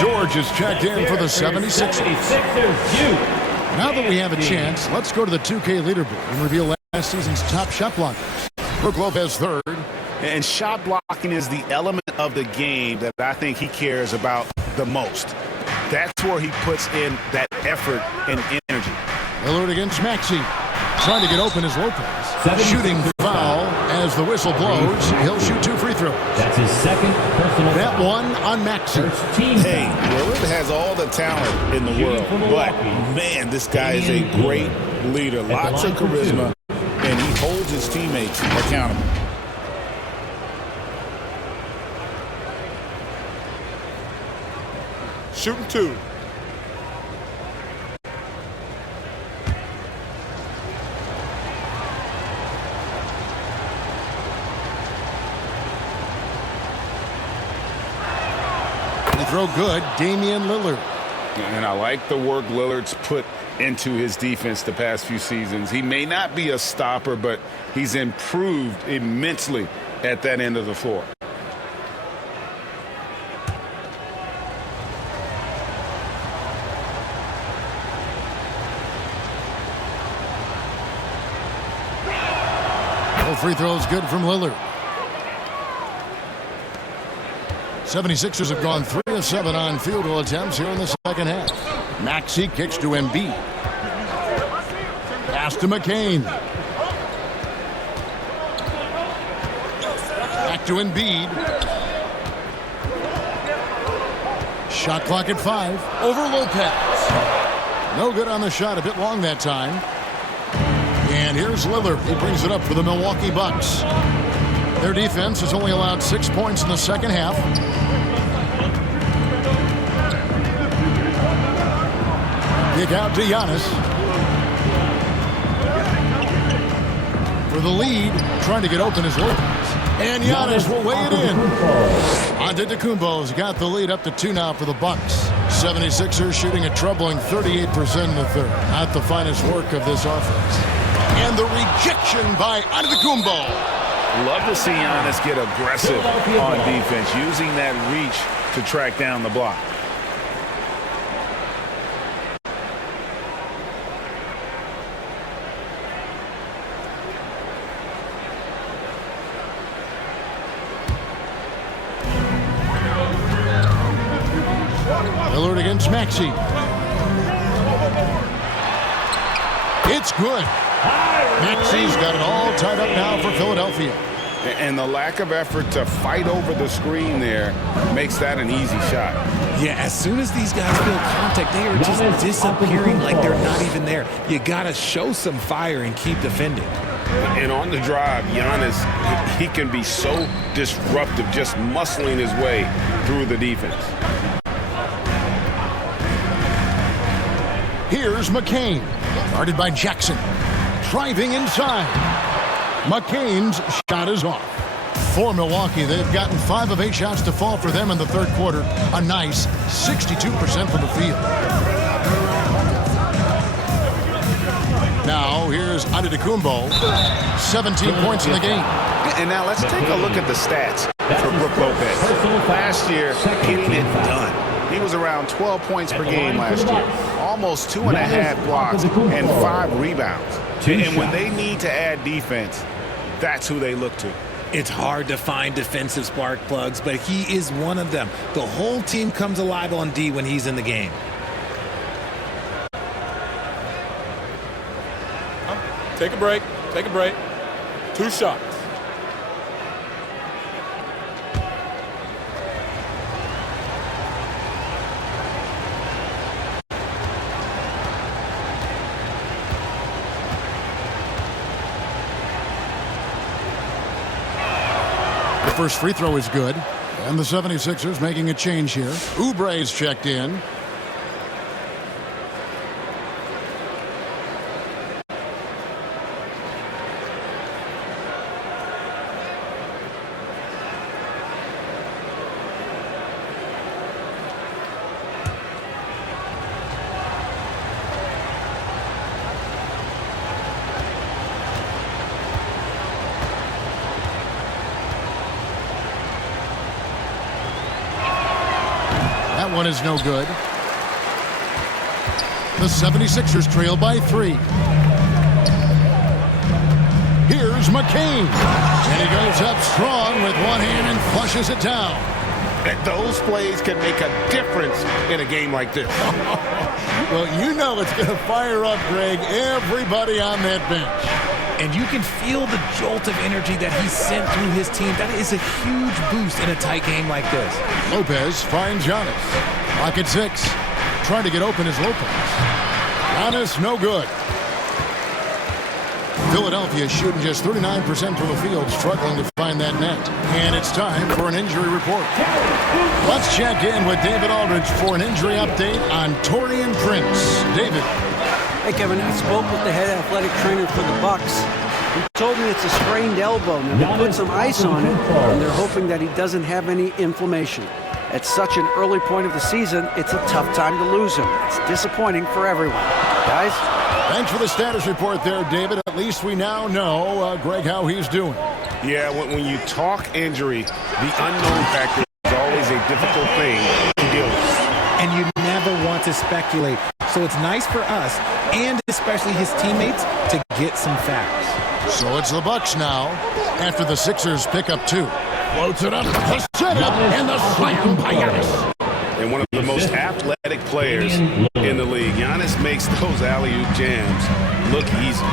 George is checked in for the 76ers. Now that we have a chance, let's go to the 2K leaderboard and reveal last season's top shot blockers. Brook Lopez third. And shot blocking is the element of the game that I think he cares about the most. That's where he puts in that effort and energy. Lillard against Maxey. Trying to get open is Lopez. Shooting foul as the whistle blows. He'll shoot 2 free throws. That's his 2nd personal That foul. one on Maxey. Hey, Lillard has all the talent in the world, but man, this guy is a great leader. Lots of charisma, and he holds his teammates accountable. Shooting 2. Throw good, Damian Lillard. And I like the work Lillard's put into his defense the past few seasons. He may not be a stopper, but he's improved immensely at that end of the floor. All free throws good from Lillard. 76ers have gone 3 of 7 on field goal attempts here in the second half. Maxey kicks to Embiid. Pass to McCain. Back to Embiid. Shot clock at 5. Over Lopez. No good on the shot. A bit long that time. And here's Lillard. He brings it up for the Milwaukee Bucks. Their defense has only allowed 6 points in the second half. Kick out to Giannis. For the lead, trying to get open is Lopez. And Giannis will weigh it in. Antetokounmpo's got the lead up to 2 now for the Bucks. 76ers shooting a troubling 38% in the third. Not the finest work of this offense. And the rejection by Antetokounmpo. Love to see Giannis get aggressive on defense, using that reach to track down the block. Lillard against Maxey. It's good. Maxey's got it all tied up now for Philadelphia. And the lack of effort to fight over the screen there makes that an easy shot. Yeah, as soon as these guys feel contact, they are just disappearing like they're not even there. You got to show some fire and keep defending. And on the drive, Giannis, he can be so disruptive, just muscling his way through the defense. Here's McCain, guarded by Jackson. Driving inside. McCain's shot is off. For Milwaukee, they've gotten 5 of 8 shots to fall for them in the third quarter. A nice 62% from the field. Now, here's Antetokounmpo. 17 points in the game. And now let's take a look at the stats for Brook Lopez. Last year, getting it done. He was around 12 points per game last year. Almost 2.5 blocks and 5 rebounds. And when they need to add defense, that's who they look to. It's hard to find defensive spark plugs, but he is one of them. The whole team comes alive on D when he's in the game. Take a break. Take a break. 2 shots. First free throw is good. And the 76ers making a change here. Oubre's checked in. That one is no good. The 76ers trail by 3. Here's McCain. And he goes up strong with one hand and flushes it down. Those plays can make a difference in a game like this. Well, you know it's going to fire up, Greg, everybody on that bench. And you can feel the jolt of energy that he sent through his team. That is a huge boost in a tight game like this. Lopez finds Giannis. Lock at 6. Trying to get open is Lopez. Giannis, no good. Philadelphia shooting just 39% from the field, struggling to find that net. And it's time for an injury report. Let's check in with David Aldridge for an injury update on Taurean Prince. David. Hey, Kevin, I spoke with the head athletic trainer for the Bucks. He told me it's a sprained elbow. Now, they put some ice on it, and they're hoping that he doesn't have any inflammation. At such an early point of the season, it's a tough time to lose him. It's disappointing for everyone. Guys? Thanks for the status report there, David. At least we now know, Greg, how he's doing. Yeah, when you talk injury, the unknown factor is always a difficult thing to deal with. And you never want to speculate. So it's nice for us, and especially his teammates, to get some facts. So it's the Bucks now, after the Sixers pick up 2. Floats it up, the setup, and the slam by Giannis. And and one of the most athletic players in the league. Giannis makes those alley-oop jams look easy.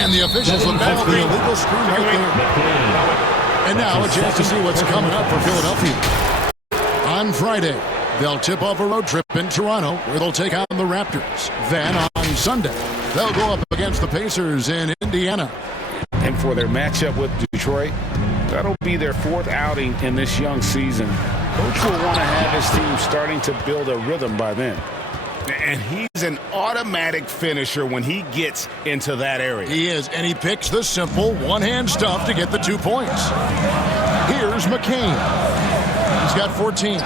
And the officials will call the illegal screen right there. And now a chance to see what's coming up for Philadelphia. On Friday, they'll tip off a road trip in Toronto where they'll take on the Raptors. Then on Sunday, they'll go up against the Pacers in Indiana. And for their matchup with Detroit, that'll be their 4th outing in this young season. Coach will want to have his team starting to build a rhythm by then. And he's an automatic finisher when he gets into that area. He is, and he picks the simple one-hand stuff to get the 2 points. Here's McCain. He's got 14.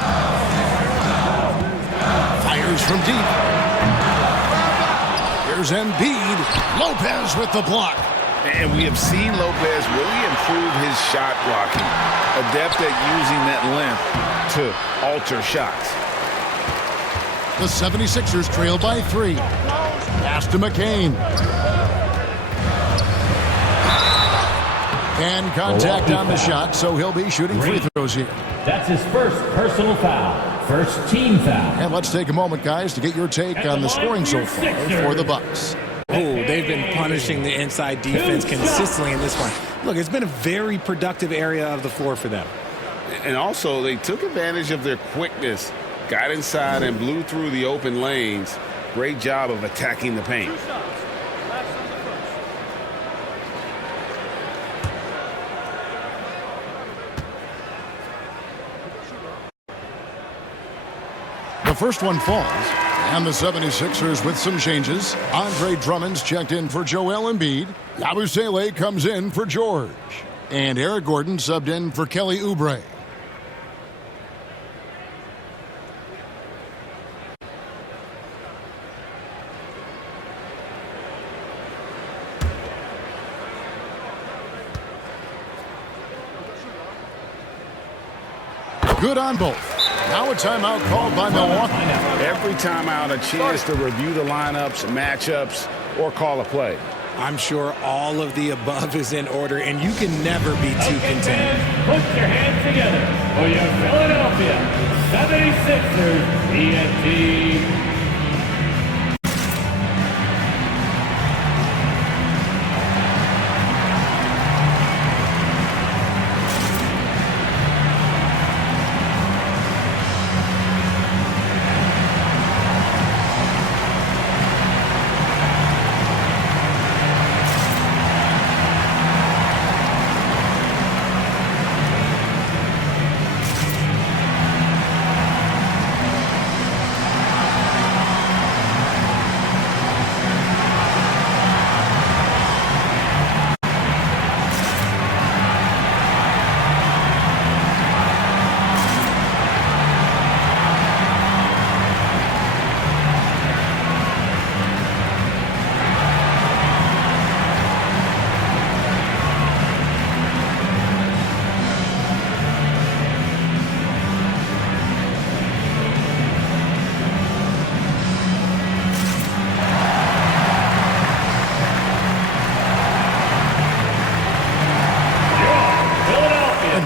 Fires from deep. Here's Embiid. Lopez with the block. And we have seen Lopez really improve his shot blocking. Adept at using that length to alter shots. The 76ers trail by 3. Pass to McCain. And contact on the shot, so he'll be shooting free throws here. That's his first personal foul. First team foul. And let's take a moment, guys, to get your take on the scoring so far for the Bucks. Oh, they've been punishing the inside defense consistently in this one. Look, it's been a very productive area of the floor for them. And also, they took advantage of their quickness, got inside and blew through the open lanes. Great job of attacking the paint. The first one falls, and the 76ers with some changes. Andre Drummond's checked in for Joel Embiid. Yabusele comes in for George. And Eric Gordon subbed in for Kelly Oubre. Good on both. Now a timeout called by Milwaukee. Every timeout, a chance to review the lineups, matchups, or call a play. I'm sure all of the above is in order, and you can never be too content. Put your hands together for your Philadelphia 76ers ENT.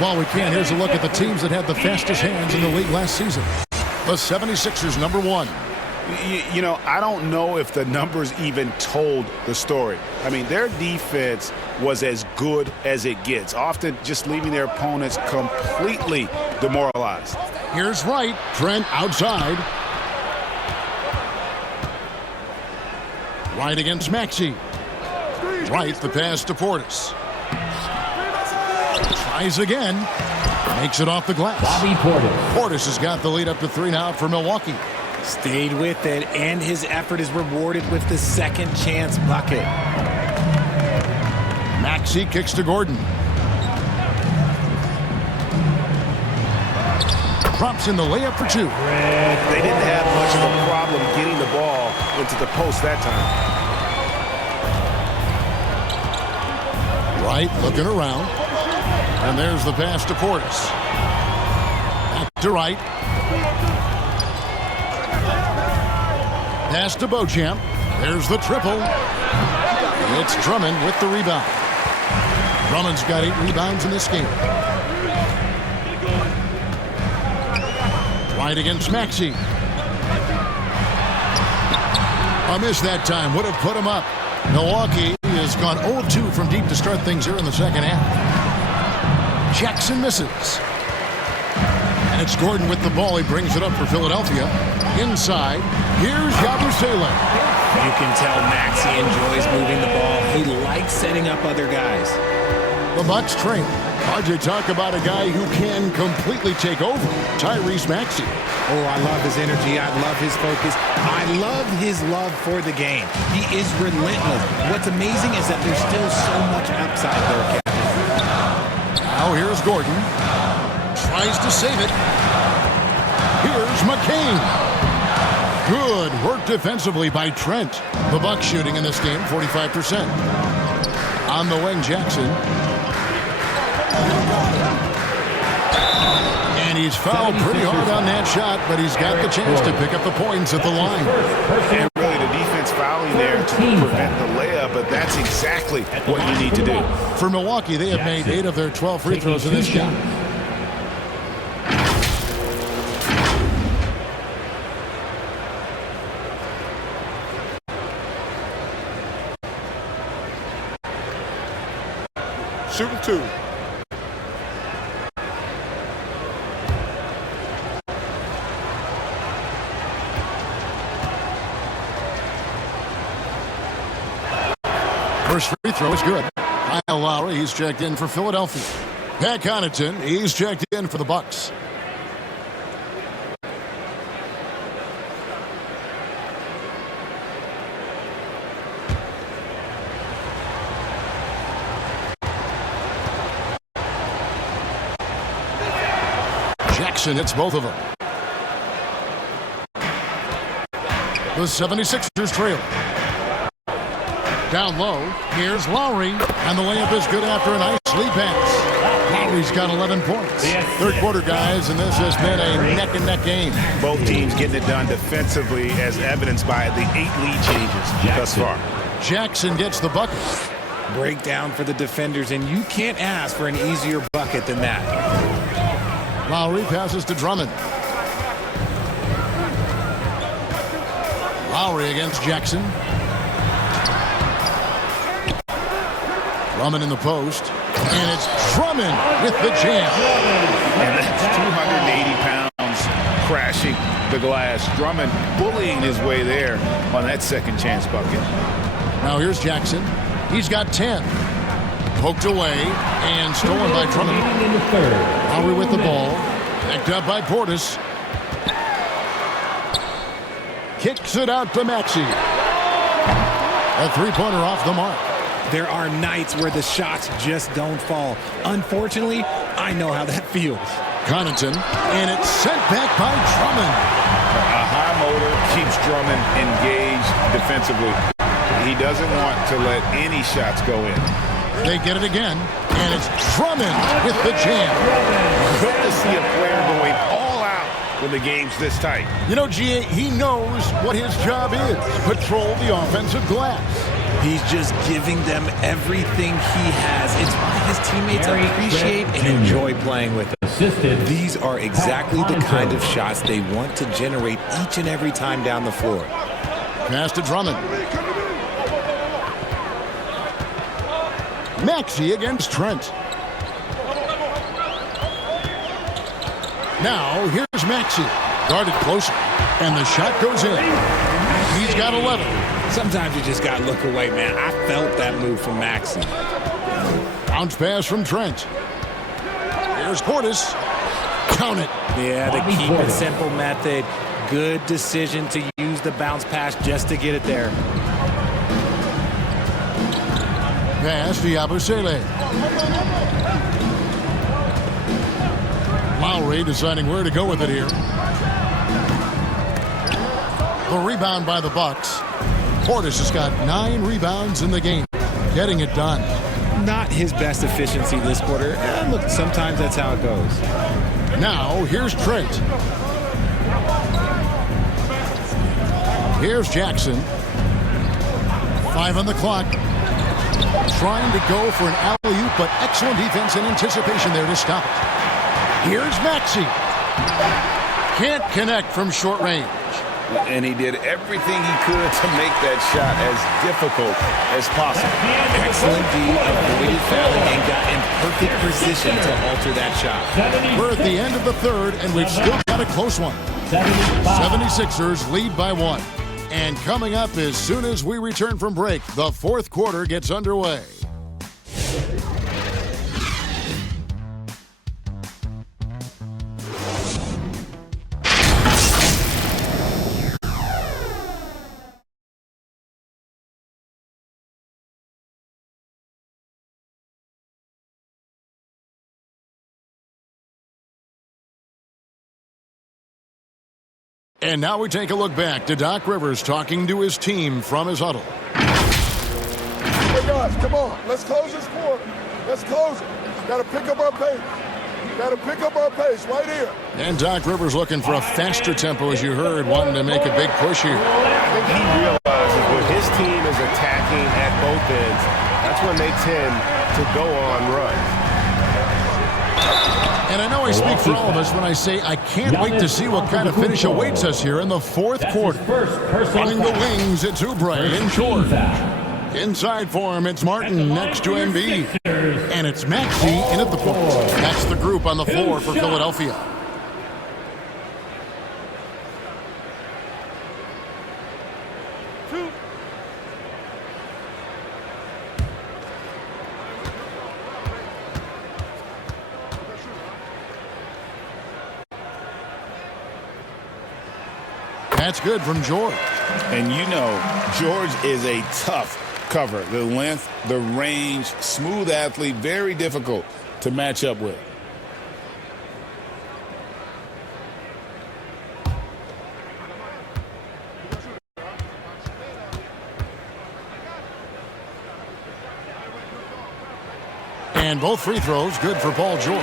While we can, here's a look at the teams that had the fastest hands in the league last season. The 76ers, number 1. You know, I don't know if the numbers even told the story. I mean, their defense was as good as it gets, often just leaving their opponents completely demoralized. Here's Wright. Trent outside. Wright against Maxey. Wright, the pass to Portis. Tries again. Makes it off the glass. Bobby Portis. Portis has got the lead up to 3 now for Milwaukee. Stayed with it, and his effort is rewarded with the second chance bucket. Maxey kicks to Gordon. Drops in the layup for 2. They didn't have much of a problem getting the ball into the post that time. Wright looking around. And there's the pass to Portis. Back to Wright. Pass to Beauchamp. There's the triple. It's Drummond with the rebound. Drummond's got 8 rebounds in this game. Right against Maxey. A miss that time. Would have put him up. Milwaukee has gone 0-2 from deep to start things here in the second half. Jackson misses. And it's Gordon with the ball. He brings it up for Philadelphia. Inside, here's Yabusele. You can tell Maxey enjoys moving the ball. He likes setting up other guys. The Bucks train. RJ, talk about a guy who can completely take over. Tyrese Maxey. Oh, I love his energy. I love his focus. I love his love for the game. He is relentless. What's amazing is that there's still so much upside there, Kevin. Now here's Gordon. Tries to save it. Here's McCain. Good work defensively by Trent. The Bucks shooting in this game, 45%. On the wing, Jackson. And he's fouled pretty hard on that shot, but he's got the chance to pick up the points at the line. And really, the defense fouling there to prevent the layup, but that's exactly what you need to do. For Milwaukee, they have made 8 of their 12 free throws in this game. Shooting 2. First free throw is good. Kyle Lowry, he's checked in for Philadelphia. Pat Connaughton, he's checked in for the Bucks. Jackson hits both of them. The 76ers trail. Down low, here's Lowry, and the layup is good after a nice lead pass. Lowry's got 11 points. Third quarter, guys, and this has been a neck-and-neck game. Both teams getting it done defensively, as evidenced by the 8 lead changes thus far. Jackson gets the bucket. Breakdown for the defenders, and you can't ask for an easier bucket than that. Lowry passes to Drummond. Lowry against Jackson. Drummond in the post, and it's Drummond with the jam. And that's 280 pounds crashing the glass. Drummond bullying his way there on that second chance bucket. Now here's Jackson. He's got 10. Poked away and stolen by Drummond. Lowry with the ball. Picked up by Portis. Kicks it out to Maxey. A three-pointer off the mark. There are nights where the shots just don't fall. Unfortunately, I know how that feels. Connaughton, and it's sent back by Drummond. A high motor keeps Drummond engaged defensively. He doesn't want to let any shots go in. They get it again, and it's Drummond with the jam. Good to see a player going all out when the game's this tight. You know, G.A., he knows what his job is. Patrol the offensive glass. He's just giving them everything he has. It's why his teammates appreciate and enjoy playing with him. These are exactly the kind of shots they want to generate each and every time down the floor. Pass to Drummond. Maxey against Trent. Now, here's Maxey. Guarded closer. And the shot goes in. He's got 11. Sometimes you just got to look away, man. I felt that move from Maxey. Bounce pass from Trent. Here's Portis. Count it. Yeah, the keep it simple method. Good decision to use the bounce pass just to get it there. Pass to Yabusele. Lowry deciding where to go with it here. The rebound by the Bucks. Portis has got 9 rebounds in the game. Getting it done. Not his best efficiency this quarter. Look, sometimes that's how it goes. Now, here's Trent. Here's Jackson. 5 on the clock. Trying to go for an alley-oop, but excellent defense and anticipation there to stop it. Here's Maxey. can't connect from short range. And he did everything he could to make that shot as difficult as possible. Excellent D, avoided fouling and got in perfect position to alter that shot. We're at the end of the third, and we've still got a close one. 76ers lead by 1. And coming up as soon as we return from break, the fourth quarter gets underway. And now we take a look back to Doc Rivers talking to his team from his huddle. Hey guys, come on. Let's close this quarter. Let's close it. Got to pick up our pace. Got to pick up our pace right here. And Doc Rivers looking for a faster tempo, as you heard, wanting to make a big push here. I think he realizes when his team is attacking at both ends, that's when they tend to go on runs. And I know I speak for all of us when I say I can't wait to see what kind of finish awaits us here in the fourth quarter. Running the wings, it's Oubre and George. Inside for him, it's Martin next to Embiid. And it's Maxey in at the point. That's the group on the floor for Philadelphia. That's good from George. And you know, George is a tough cover. The length, the range, smooth athlete, very difficult to match up with. And both free throws good for Paul George.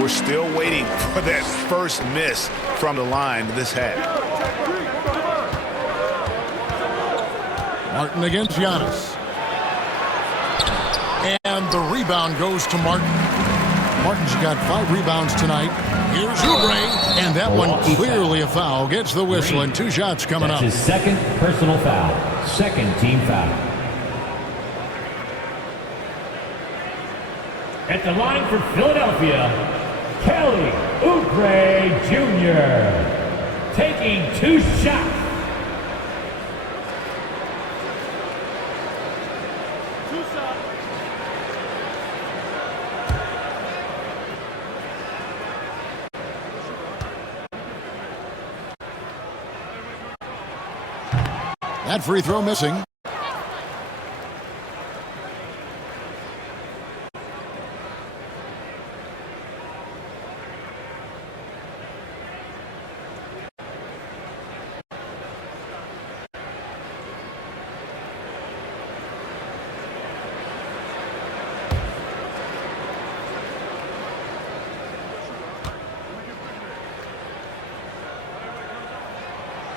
We're still waiting for that first miss from the line this half. Martin against Giannis. And the rebound goes to Martin. Martin's got 5 rebounds tonight. Here's Oubre, and that one clearly a foul. Gets the whistle, and 2 shots coming up. That's his second personal foul. Second team foul. At the line for Philadelphia, Kelly Oubre Jr. taking 2 shots. That free throw missing.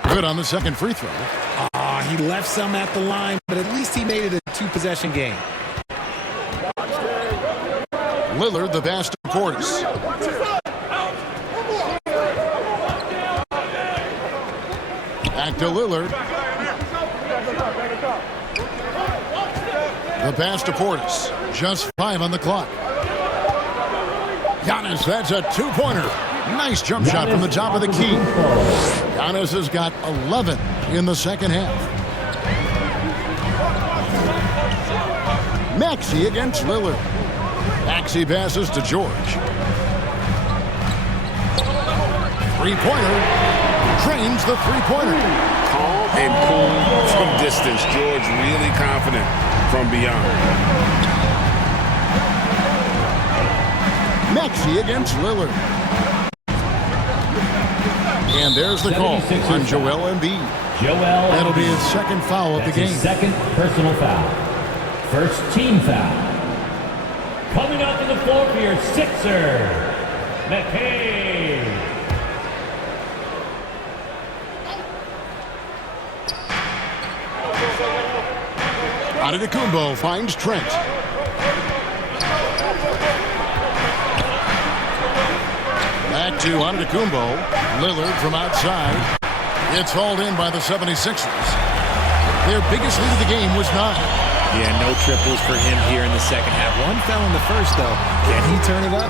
Good on the second free throw. He left some at the line, but at least he made it a 2-possession game. Lillard, the pass to Portis. Back to Lillard. The pass to Portis. Just 5 on the clock. Giannis, that's a 2-pointer. Nice jump shot from the top of the key. Giannis has got 11 in the second half. Maxey against Lillard. Maxey passes to George. Three-pointer. Drains the three-pointer. Calm and cool from distance. George really confident from beyond. Maxey against Lillard. And there's the call on Joel Embiid. That'll be his second foul of the game. Second personal foul. First team foul. Coming out to the floor for your Sixer, McKay. Antetokounmpo finds Trent. Back to Antetokounmpo. Lillard from outside. It's hauled in by the 76ers. Their biggest lead of the game was 9. Yeah, no triples for him here in the second half. One fell in the first, though. Can he turn it up?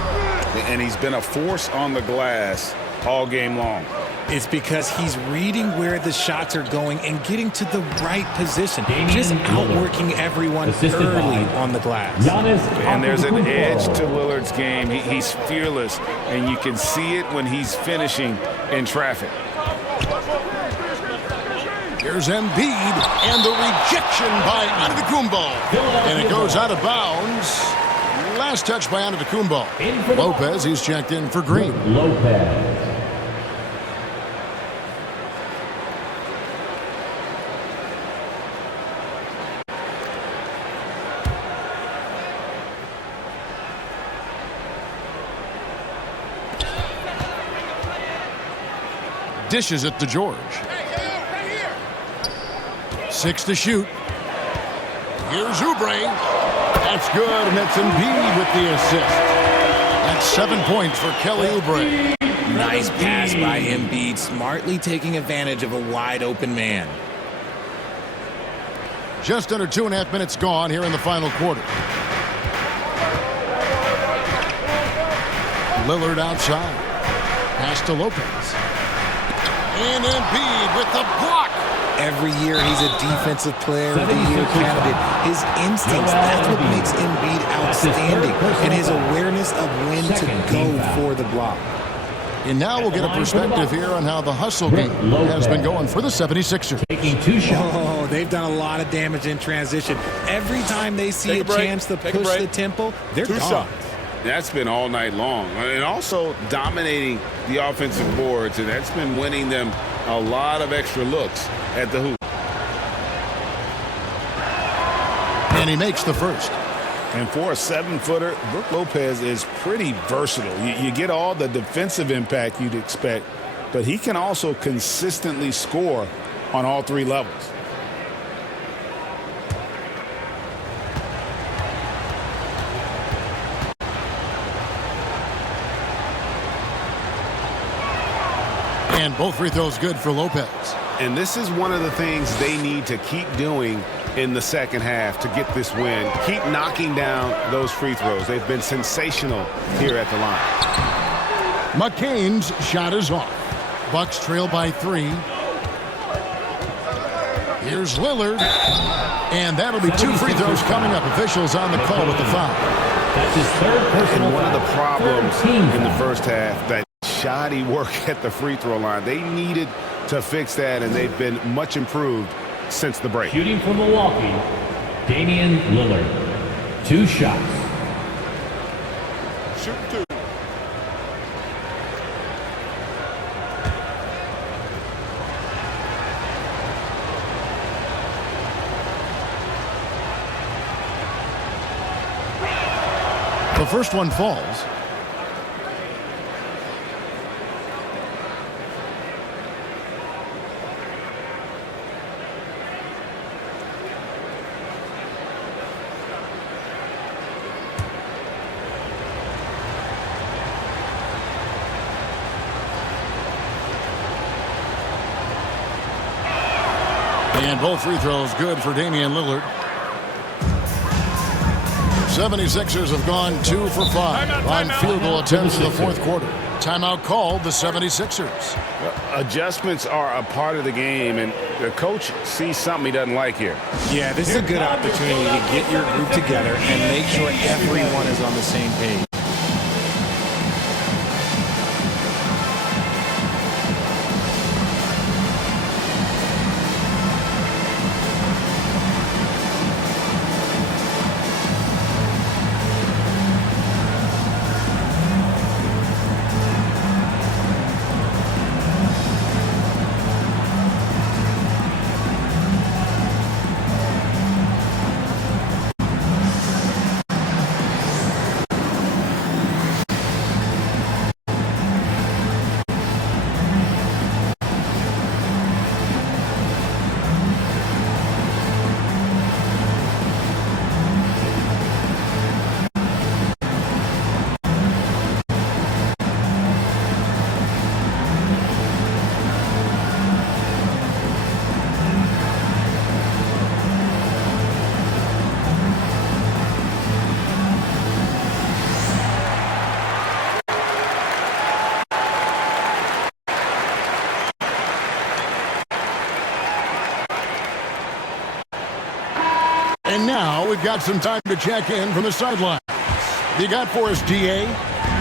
And he's been a force on the glass all game long. It's because he's reading where the shots are going and getting to the right position. Just outworking everyone early on the glass. And there's an edge to Lillard's game. He's fearless, and you can see it when he's finishing in traffic. Here's Embiid, and the rejection by Antetokounmpo. And it goes out of bounds. Last touch by Antetokounmpo. Lopez, he's checked in for Green. Lopez. Dishes it to George. 6 to shoot. Here's Oubre. That's good, and it's Embiid with the assist. That's 7 points for Kelly Oubre. Nice pass by Embiid, smartly taking advantage of a wide-open man. Just under 2.5 minutes gone here in the final quarter. Lillard outside. Pass to Lopez. And Embiid with the block. Every year he's a defensive player of the year candidate. His instincts, that's what makes Embiid outstanding. And his awareness of when to go for the block. And now we'll get a perspective here on how the hustle game has been going for the 76ers. Taking 2 shots. Oh, they've done a lot of damage in transition. Every time they see a chance to push the tempo, they're gone. That's been all night long. And also dominating the offensive boards, and that's been winning them a lot of extra looks at the hoop. And he makes the first. And for a 7-footer, Brook Lopez is pretty versatile. You get all the defensive impact you'd expect, but he can also consistently score on all 3 levels. And both free throws good for Lopez. And this is one of the things they need to keep doing in the second half to get this win. Keep knocking down those free throws. They've been sensational here at the line. McCain's shot is off. Bucks trail by 3. Here's Lillard. And that'll be 2 free throws coming up. Officials on the call with the foul. That's his 3rd personal And one of the foul. problems in the first half, that shoddy work at the free throw line. They needed to fix that, and they've been much improved since the break. Shooting from Milwaukee, Damian Lillard. 2 shots. Shoot 2. The first one falls. And both free throws good for Damian Lillard. 76ers have gone 2 for 5 on field goal attempts in the fourth quarter. Timeout called the 76ers. Adjustments are a part of the game, and the coach sees something he doesn't like here. Yeah, this is a good opportunity to get your group together and make sure everyone is on the same page. we've got some time to check in from the sideline. You got for us, DA?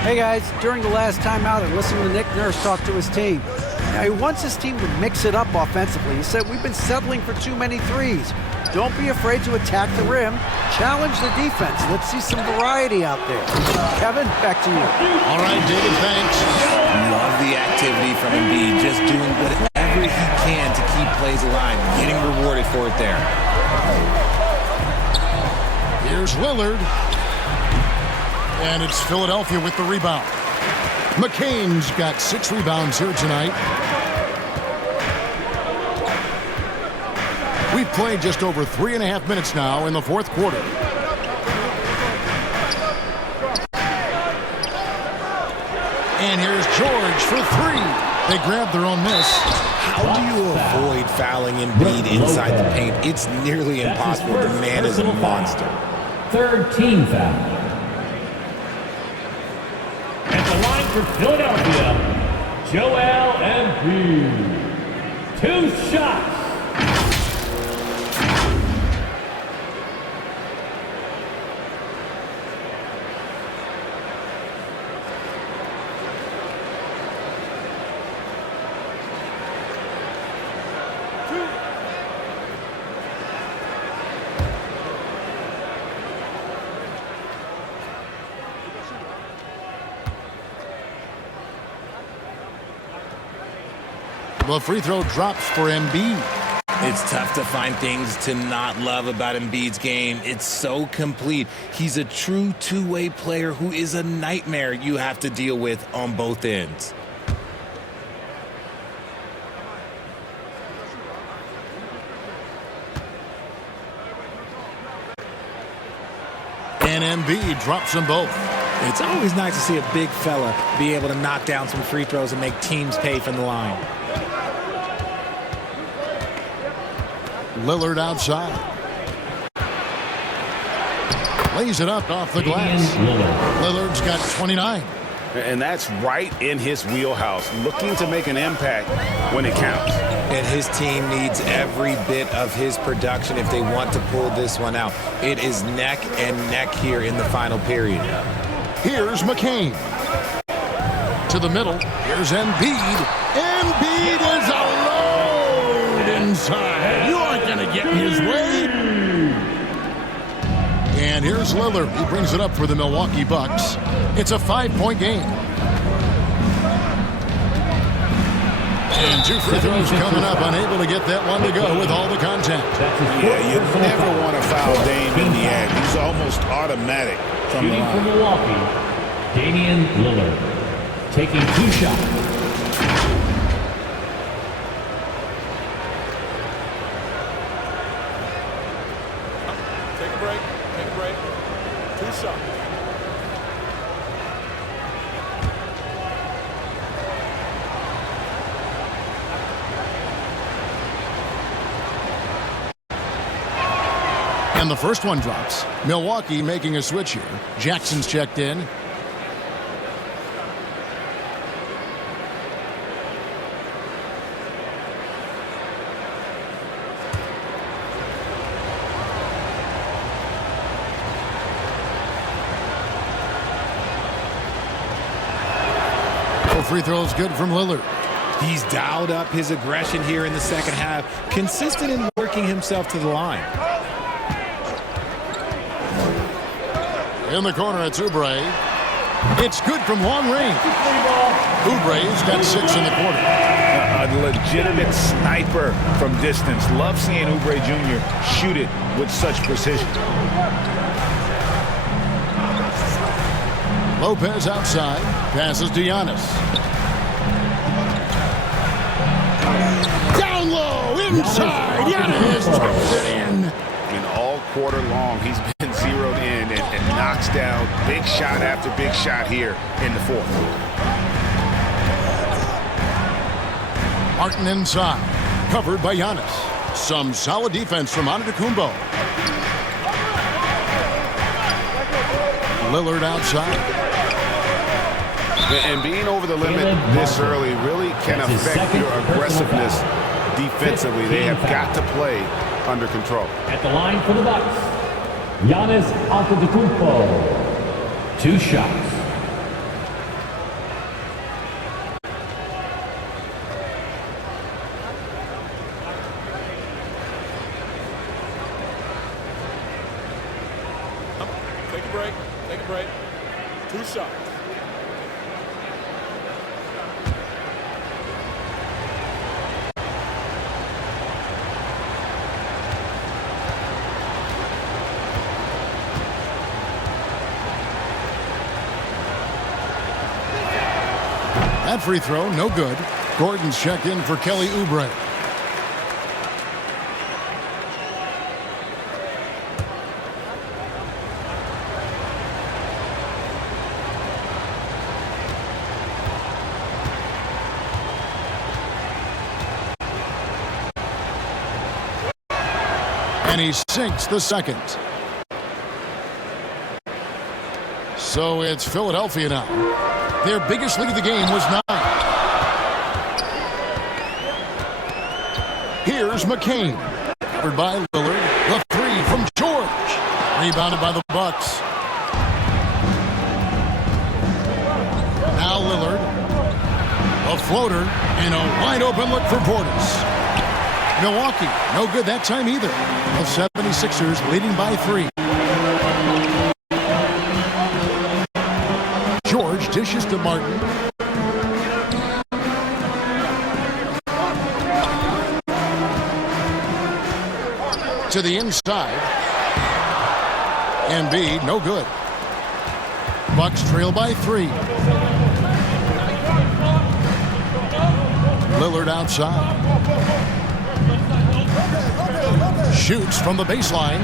Hey, guys. During the last timeout, I listened to Nick Nurse talk to his team. Now, he wants his team to mix it up offensively. He said, we've been settling for too many threes. Don't be afraid to attack the rim. Challenge the defense. Let's see some variety out there. Kevin, back to you. All right, David, thanks. Love the activity from Embiid. Just doing whatever he can to keep plays alive. Getting rewarded for it there. Here's Lillard. And it's Philadelphia with the rebound. McCain's got 6 rebounds here tonight. We've played just over 3.5 minutes now in the fourth quarter. And here's George for 3. They grabbed their own miss. How do you avoid fouling Embiid inside the paint? It's nearly impossible. The man is a monster. Third team foul. At the line for Philadelphia, Joel Embiid. 2 shots. The free throw drops for Embiid. It's tough to find things to not love about Embiid's game. It's so complete. He's a true two-way player who is a nightmare you have to deal with on both ends. And Embiid drops them both. It's always nice to see a big fella be able to knock down some free throws and make teams pay from the line. Lillard outside. Lays it up off the glass. Lillard's got 29. And that's right in his wheelhouse, looking to make an impact when it counts. And his team needs every bit of his production if they want to pull this one out. It is neck and neck here in the final period. Here's McCain. To the middle. Here's Embiid. Embiid is a load inside. You aren't going to get in his way. And here's Lillard. He brings it up for the Milwaukee Bucks. It's a 5-point game. And 2 free throws coming up. Unable to get that one to go with all the contact. Yeah, you never want to foul Dame in the act. He's almost automatic from the Shooting for line. Milwaukee, Damian Lillard. Taking 2 shots. Take a break. Take a break. 2 shots. And the first one drops. Milwaukee making a switch here. Jackson's checked in. Free throws good from Lillard. He's dialed up his aggression here in the second half, consistent in working himself to the line. In the corner, it's Oubre. It's good from long range. Oubre's got 6 in the quarter. A legitimate sniper from distance. Love seeing Oubre Jr. shoot it with such precision. Lopez outside. Passes to Giannis. Down low, inside. Giannis puts it in. And all quarter long, he's been zeroed in and knocks down big shot after big shot here in the fourth. Martin inside. Covered by Giannis. Some solid defense from Antetokounmpo. Lillard outside. And being over the limit this early really can affect your aggressiveness defensively. They have got to play under control. At the line for the Bucks, Giannis Antetokounmpo. 2 shots. Take a break. Take a break. 2 shots. That free throw, no good. Gordon's checked in for Kelly Oubre. And he sinks the second. So it's Philadelphia now. Their biggest lead of the game was 9. Here's McCain. Covered by Lillard. The 3 from George. Rebounded by the Bucks. Now Lillard. A floater and a wide open look for Portis. Milwaukee, no good that time either. The 76ers leading by 3. George dishes to Martin. To the inside. Embiid, no good. Bucks trail by 3. Lillard outside. Shoots from the baseline.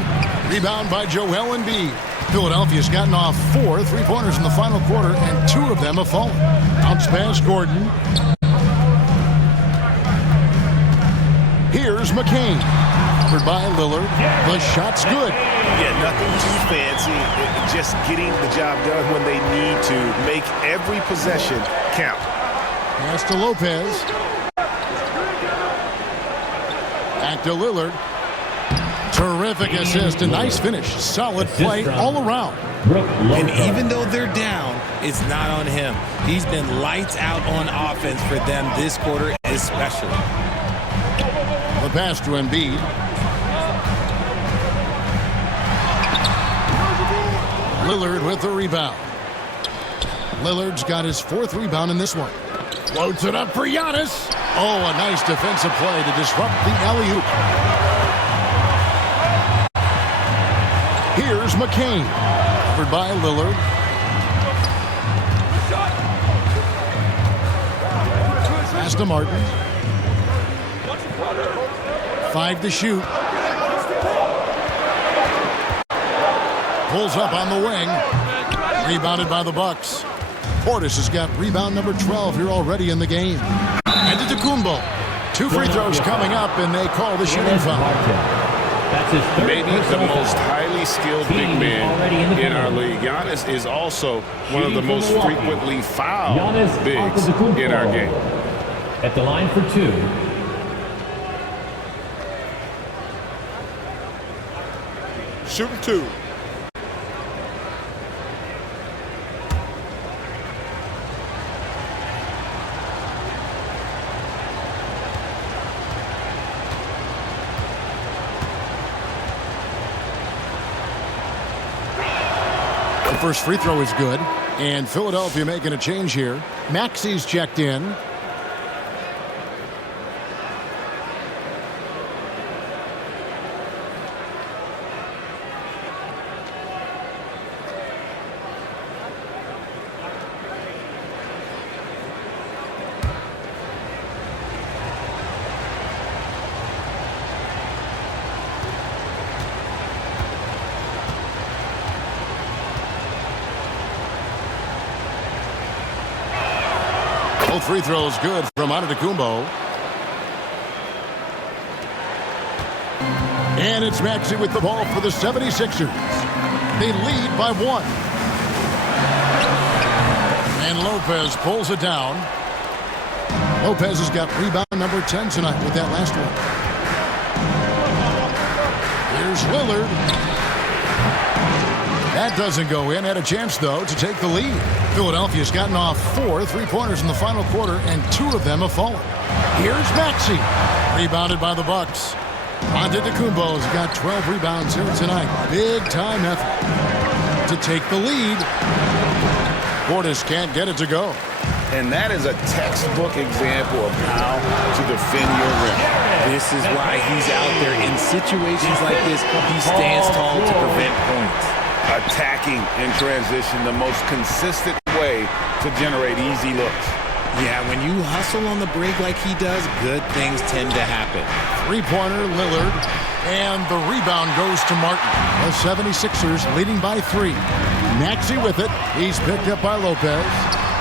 Rebound by Joel Embiid. Philadelphia's gotten off 4 3-pointers in the final quarter, and 2 of them have fallen. Bounce pass Gordon. Here's McCain. Covered by Lillard. The shot's good. Yeah, nothing too fancy. Just getting the job done when they need to. Make every possession count. Pass to Lopez. Back to Lillard. Terrific assist. A nice finish. Solid play all around. And even though they're down, it's not on him. He's been lights out on offense for them this quarter especially. The pass to Embiid. Lillard with the rebound. Lillard's got his 4th rebound in this one. Floats it up for Giannis. Oh, a nice defensive play to disrupt the alley-oop. Here's McCain. Covered by Lillard. Pass to Martin. 5 to shoot. Pulls up on the wing. Rebounded by the Bucks. Portis has got rebound number 12 here already in the game. And to Antetokounmpo. 2 free throws coming up, and they call the shooting foul. Maybe the most highly skilled big man in our league. Giannis is also one of the most frequently fouled bigs in our game. At the line for 2. Shooting 2. The first free throw is good. And Philadelphia making a change here. Maxi's checked in. Both free throws good from Antetokounmpo. And it's Maxey with the ball for the 76ers. They lead by 1. And Lopez pulls it down. Lopez has got rebound number 10 tonight with that last one. Here's Lillard. That doesn't go in. Had a chance, though, to take the lead. Philadelphia's gotten off 4 3-pointers in the final quarter, and 2 of them have fallen. Here's Maxey. Rebounded by the Bucks. Antetokounmpo's got 12 rebounds here tonight. Big-time effort to take the lead. Portis can't get it to go. And that is a textbook example of how to defend your rim. This is why he's out there in situations like this. He stands tall to prevent points. Attacking in transition, the most consistent way to generate easy looks. Yeah, when you hustle on the break like he does, good things tend to happen. Three-pointer, Lillard, and the rebound goes to Martin. The 76ers leading by 3. Maxey with it. He's picked up by Lopez.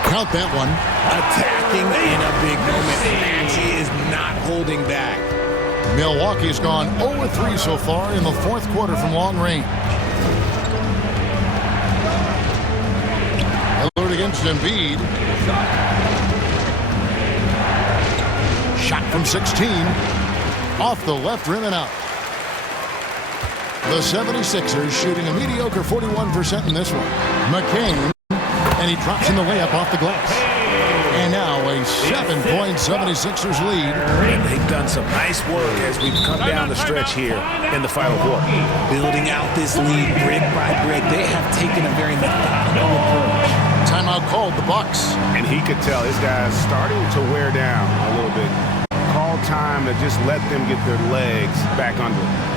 Count that one. Attacking in a big moment. Maxey is not holding back. Milwaukee's gone 0-3 so far in the fourth quarter from long range. Lillard against Embiid. Shot from 16. Off the left rim and out. The 76ers shooting a mediocre 41% in this one. McCain, and he drops in the layup off the glass. And now a 7-point 76ers lead. And they've done some nice work as we've come down the stretch here in the final quarter. Building out this lead brick by brick. They have taken a very methodical approach. Timeout called, the Bucks. And he could tell his guys starting to wear down a little bit. Call time to just let them get their legs back under it.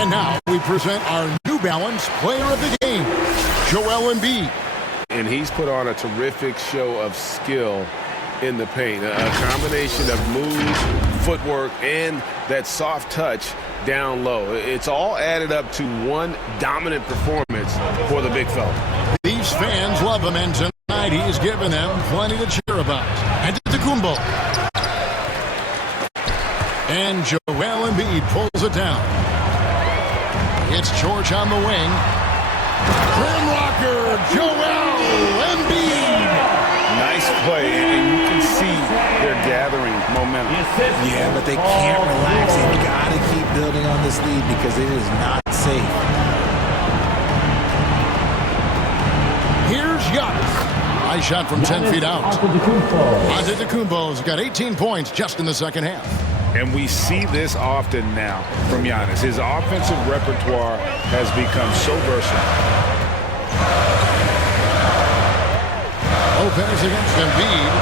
And now we present our New Balance Player of the Game, Joel Embiid. And he's put on a terrific show of skill in the paint. A combination of moves, footwork, and that soft touch down low. It's all added up to one dominant performance for the big fella. These fans love him, and tonight he's given them plenty to cheer about. Antetokounmpo. And Joel Embiid pulls it down. It's George on the wing. Rim rocker, Joel Embiid. Nice play, and you can see they're gathering momentum. Yeah, but they can't relax. They've got to keep building on this lead because it is not safe. Here's Giannis. Nice shot from 10 feet out. Antetokounmpo's got 18 points just in the second half. And we see this often now from Giannis. His offensive repertoire has become so versatile. Lopez against Embiid.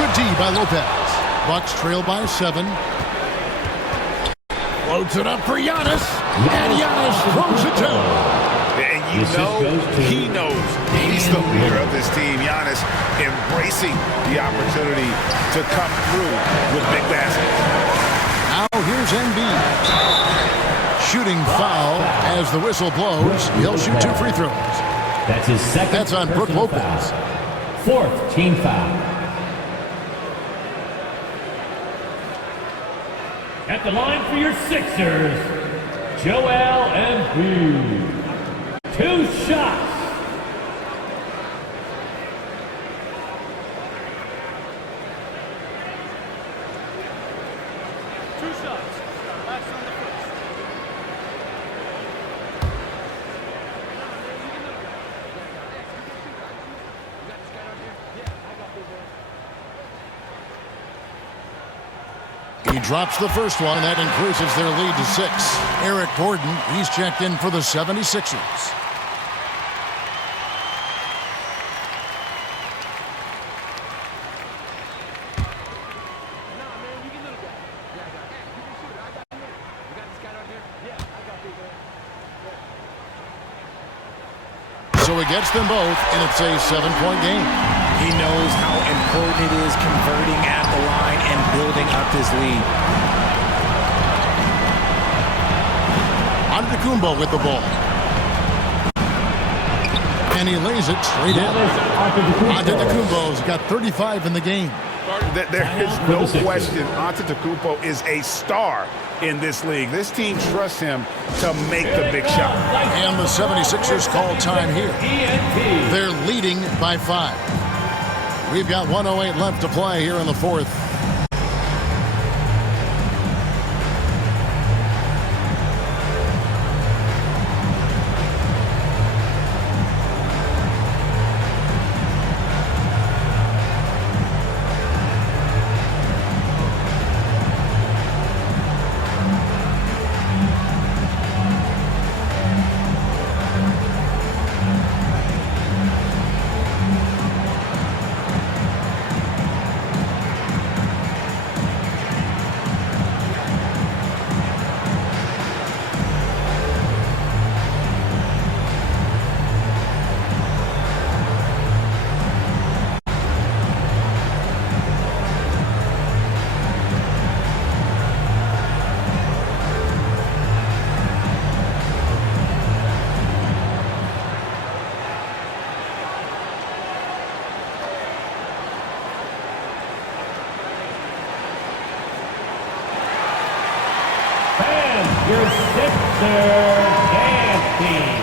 Good D by Lopez. Bucks trail by 7. Floats it up for Giannis. And Giannis throws it down. And you know, he knows he's the leader of this team. Giannis embracing the opportunity to come through with big baskets. Now here's Embiid. Shooting foul as the whistle blows. He'll shoot 2 free throws. That's his second. That's on Brook Lopez. Foul. Fourth team foul. At the line for your Sixers, Joel Embiid. 2 shots. He drops the first one, and that increases their lead to 6. Eric Gordon, he's checked in for the 76ers. So he gets them both, and it's a 7-point game. He knows how important it is converting at the line and building up this lead. Antetokounmpo with the ball. And he lays it straight in. Antetokounmpo's got 35 in the game. There is no question Antetokounmpo is a star in this league. This team trusts him to make the big shot. And the 76ers call time here. They're leading by 5. We've got 1:08 left to play here in the fourth. Your Sixers dance team.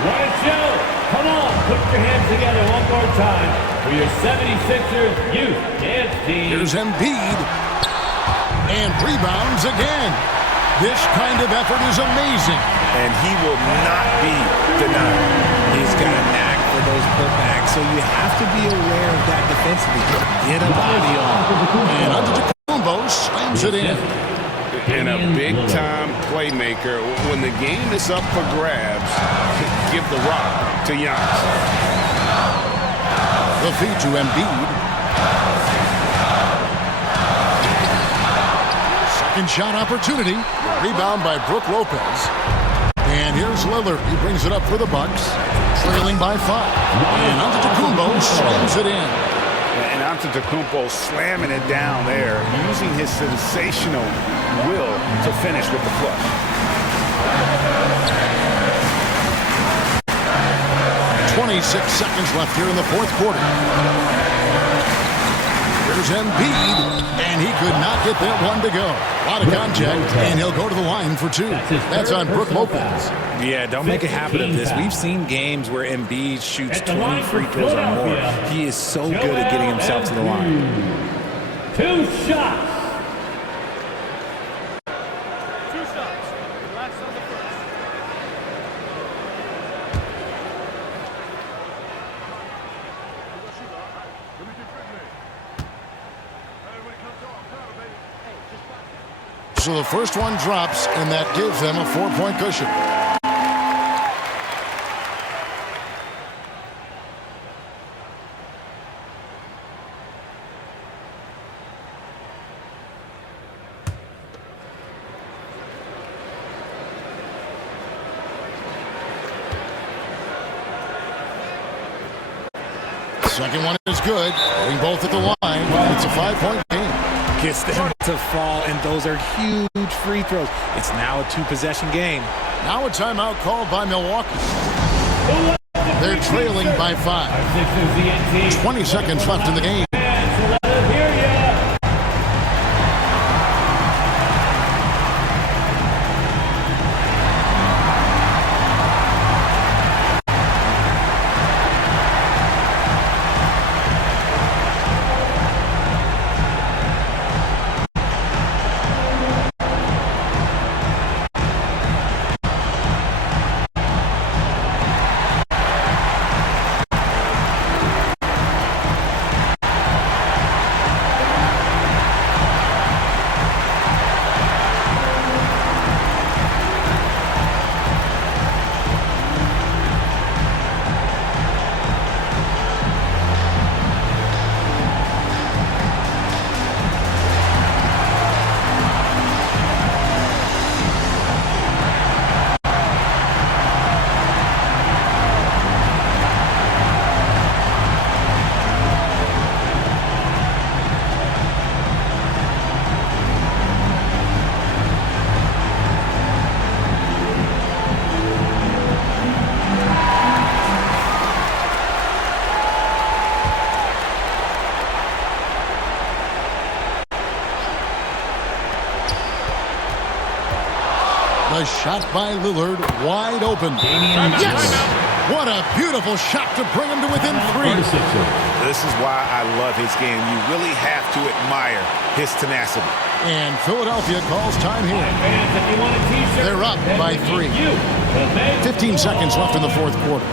What a show. Come on, put your hands together one more time for your 76ers youth dance team. Here's Embiid. And rebounds again. This kind of effort is amazing. And he will not be denied. He's got a knack for those putbacks, so you have to be aware of that defensively. Get a body on. And Antetokounmpo slams it in. And a big-time playmaker. When the game is up for grabs, give the rock to Giannis. The feed to Embiid. Second shot opportunity. Rebound by Brook Lopez. And here's Lillard. He brings it up for the Bucks. Trailing by 5. And Antetokounmpo slams it in. And Antetokounmpo slamming it down there, using his sensational will to finish with the flush. .26 seconds left here in the fourth quarter. Here's Embiid, and he could not get that one to go. A lot of contact, and he'll go to the line for 2. That's on Brook Lopez. Yeah, don't make a habit of this. We've seen games where Embiid shoots 20 free throws or more. He is so good at getting himself to the line. 2 shots. So the first one drops, and that gives them a 4-point cushion. Second one is good. Hitting both at the line. It's a 5-point game. Gets them to fall, and those are huge free throws. It's now a 2-possession game. Now a timeout called by Milwaukee. They're trailing by 5. 20 seconds left in the game. Shot by Lillard, wide open. Yes! What a beautiful shot to bring him to within 3. This is why I love his game. You really have to admire his tenacity. And Philadelphia calls time here. They're up by 3. 15 seconds left in the fourth quarter.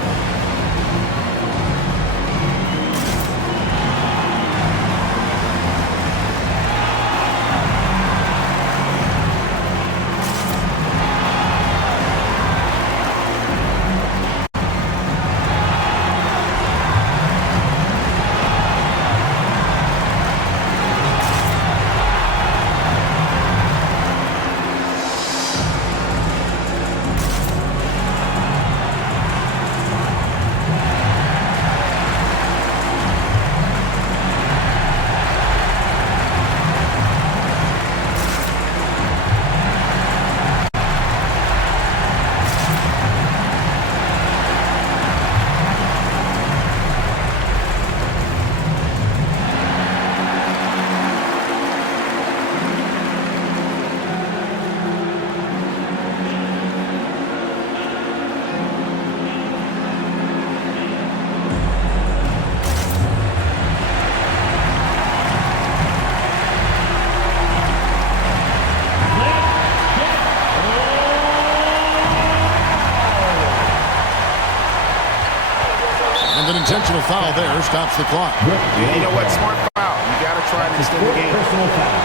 An intentional foul there stops the clock. You know what? Smart foul. You got to try and extend the game. Personal foul.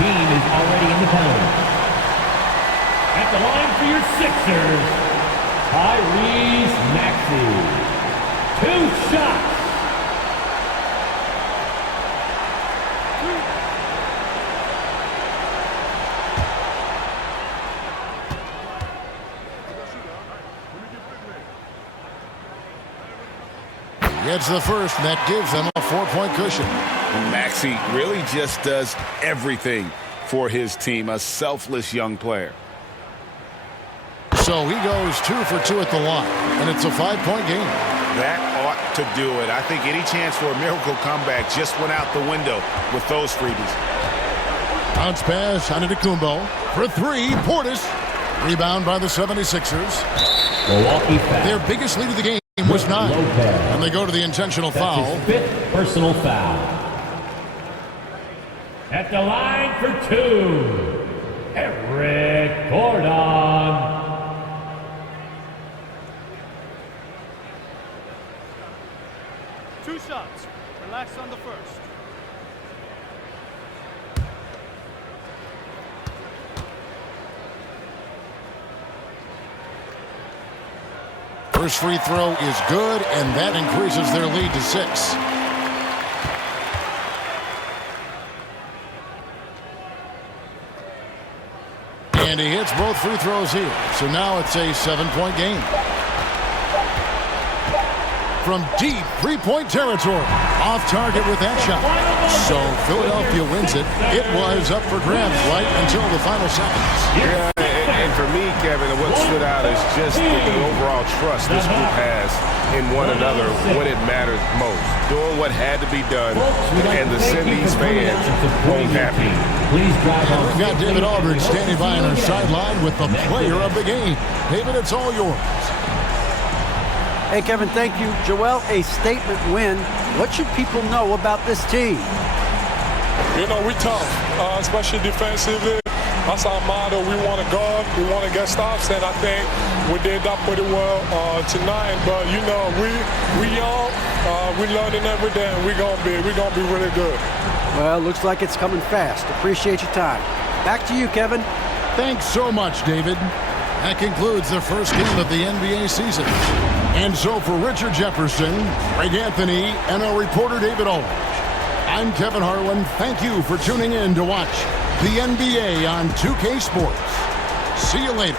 Team is already in the penalty. At the line for your Sixers, Tyrese Maxey. 2 shots. Gets the first, and that gives them a 4-point cushion. Maxey really just does everything for his team. A selfless young player. So he goes 2 for 2 at the line, and it's a 5-point game. That ought to do it. I think any chance for a miracle comeback just went out the window with those freebies. Bounce pass, Antetokounmpo for 3. Portis. Rebound by the 76ers. Milwaukee foul. Their biggest lead of the game was 9. And they go to the intentional foul. That's his 5th personal foul. At the line for 2, Eric Gordon. Two shots. Relax on the first. First free throw is good, and that increases their lead to 6. And he hits both free throws here. So now it's a 7-point game. From deep 3-point territory. Off target with that shot. So Philadelphia wins it. It was up for grabs right until the final seconds. Yeah, and for me, Kevin, what stood out is just the overall trust this group has in one another when it matters most. Doing what had to be done and to send these fans home happy. We've got David Aldridge standing by on our sideline with the player of the game. David, it's all yours. Hey, Kevin, thank you. Joel, a statement win. What should people know about this team? You know, we tough, especially defensively. That's our motto. We want to guard. We want to get stops, and I think we did that pretty well tonight. But you know, we young, we learning every day, and we're gonna be really good. Well, looks like it's coming fast. Appreciate your time. Back to you, Kevin. Thanks so much, David. That concludes the first game of the NBA season. And so for Richard Jefferson, Greg Anthony, and our reporter David Aldridge, I'm Kevin Harlan. Thank you for tuning in to watch the NBA on 2K Sports. See you later.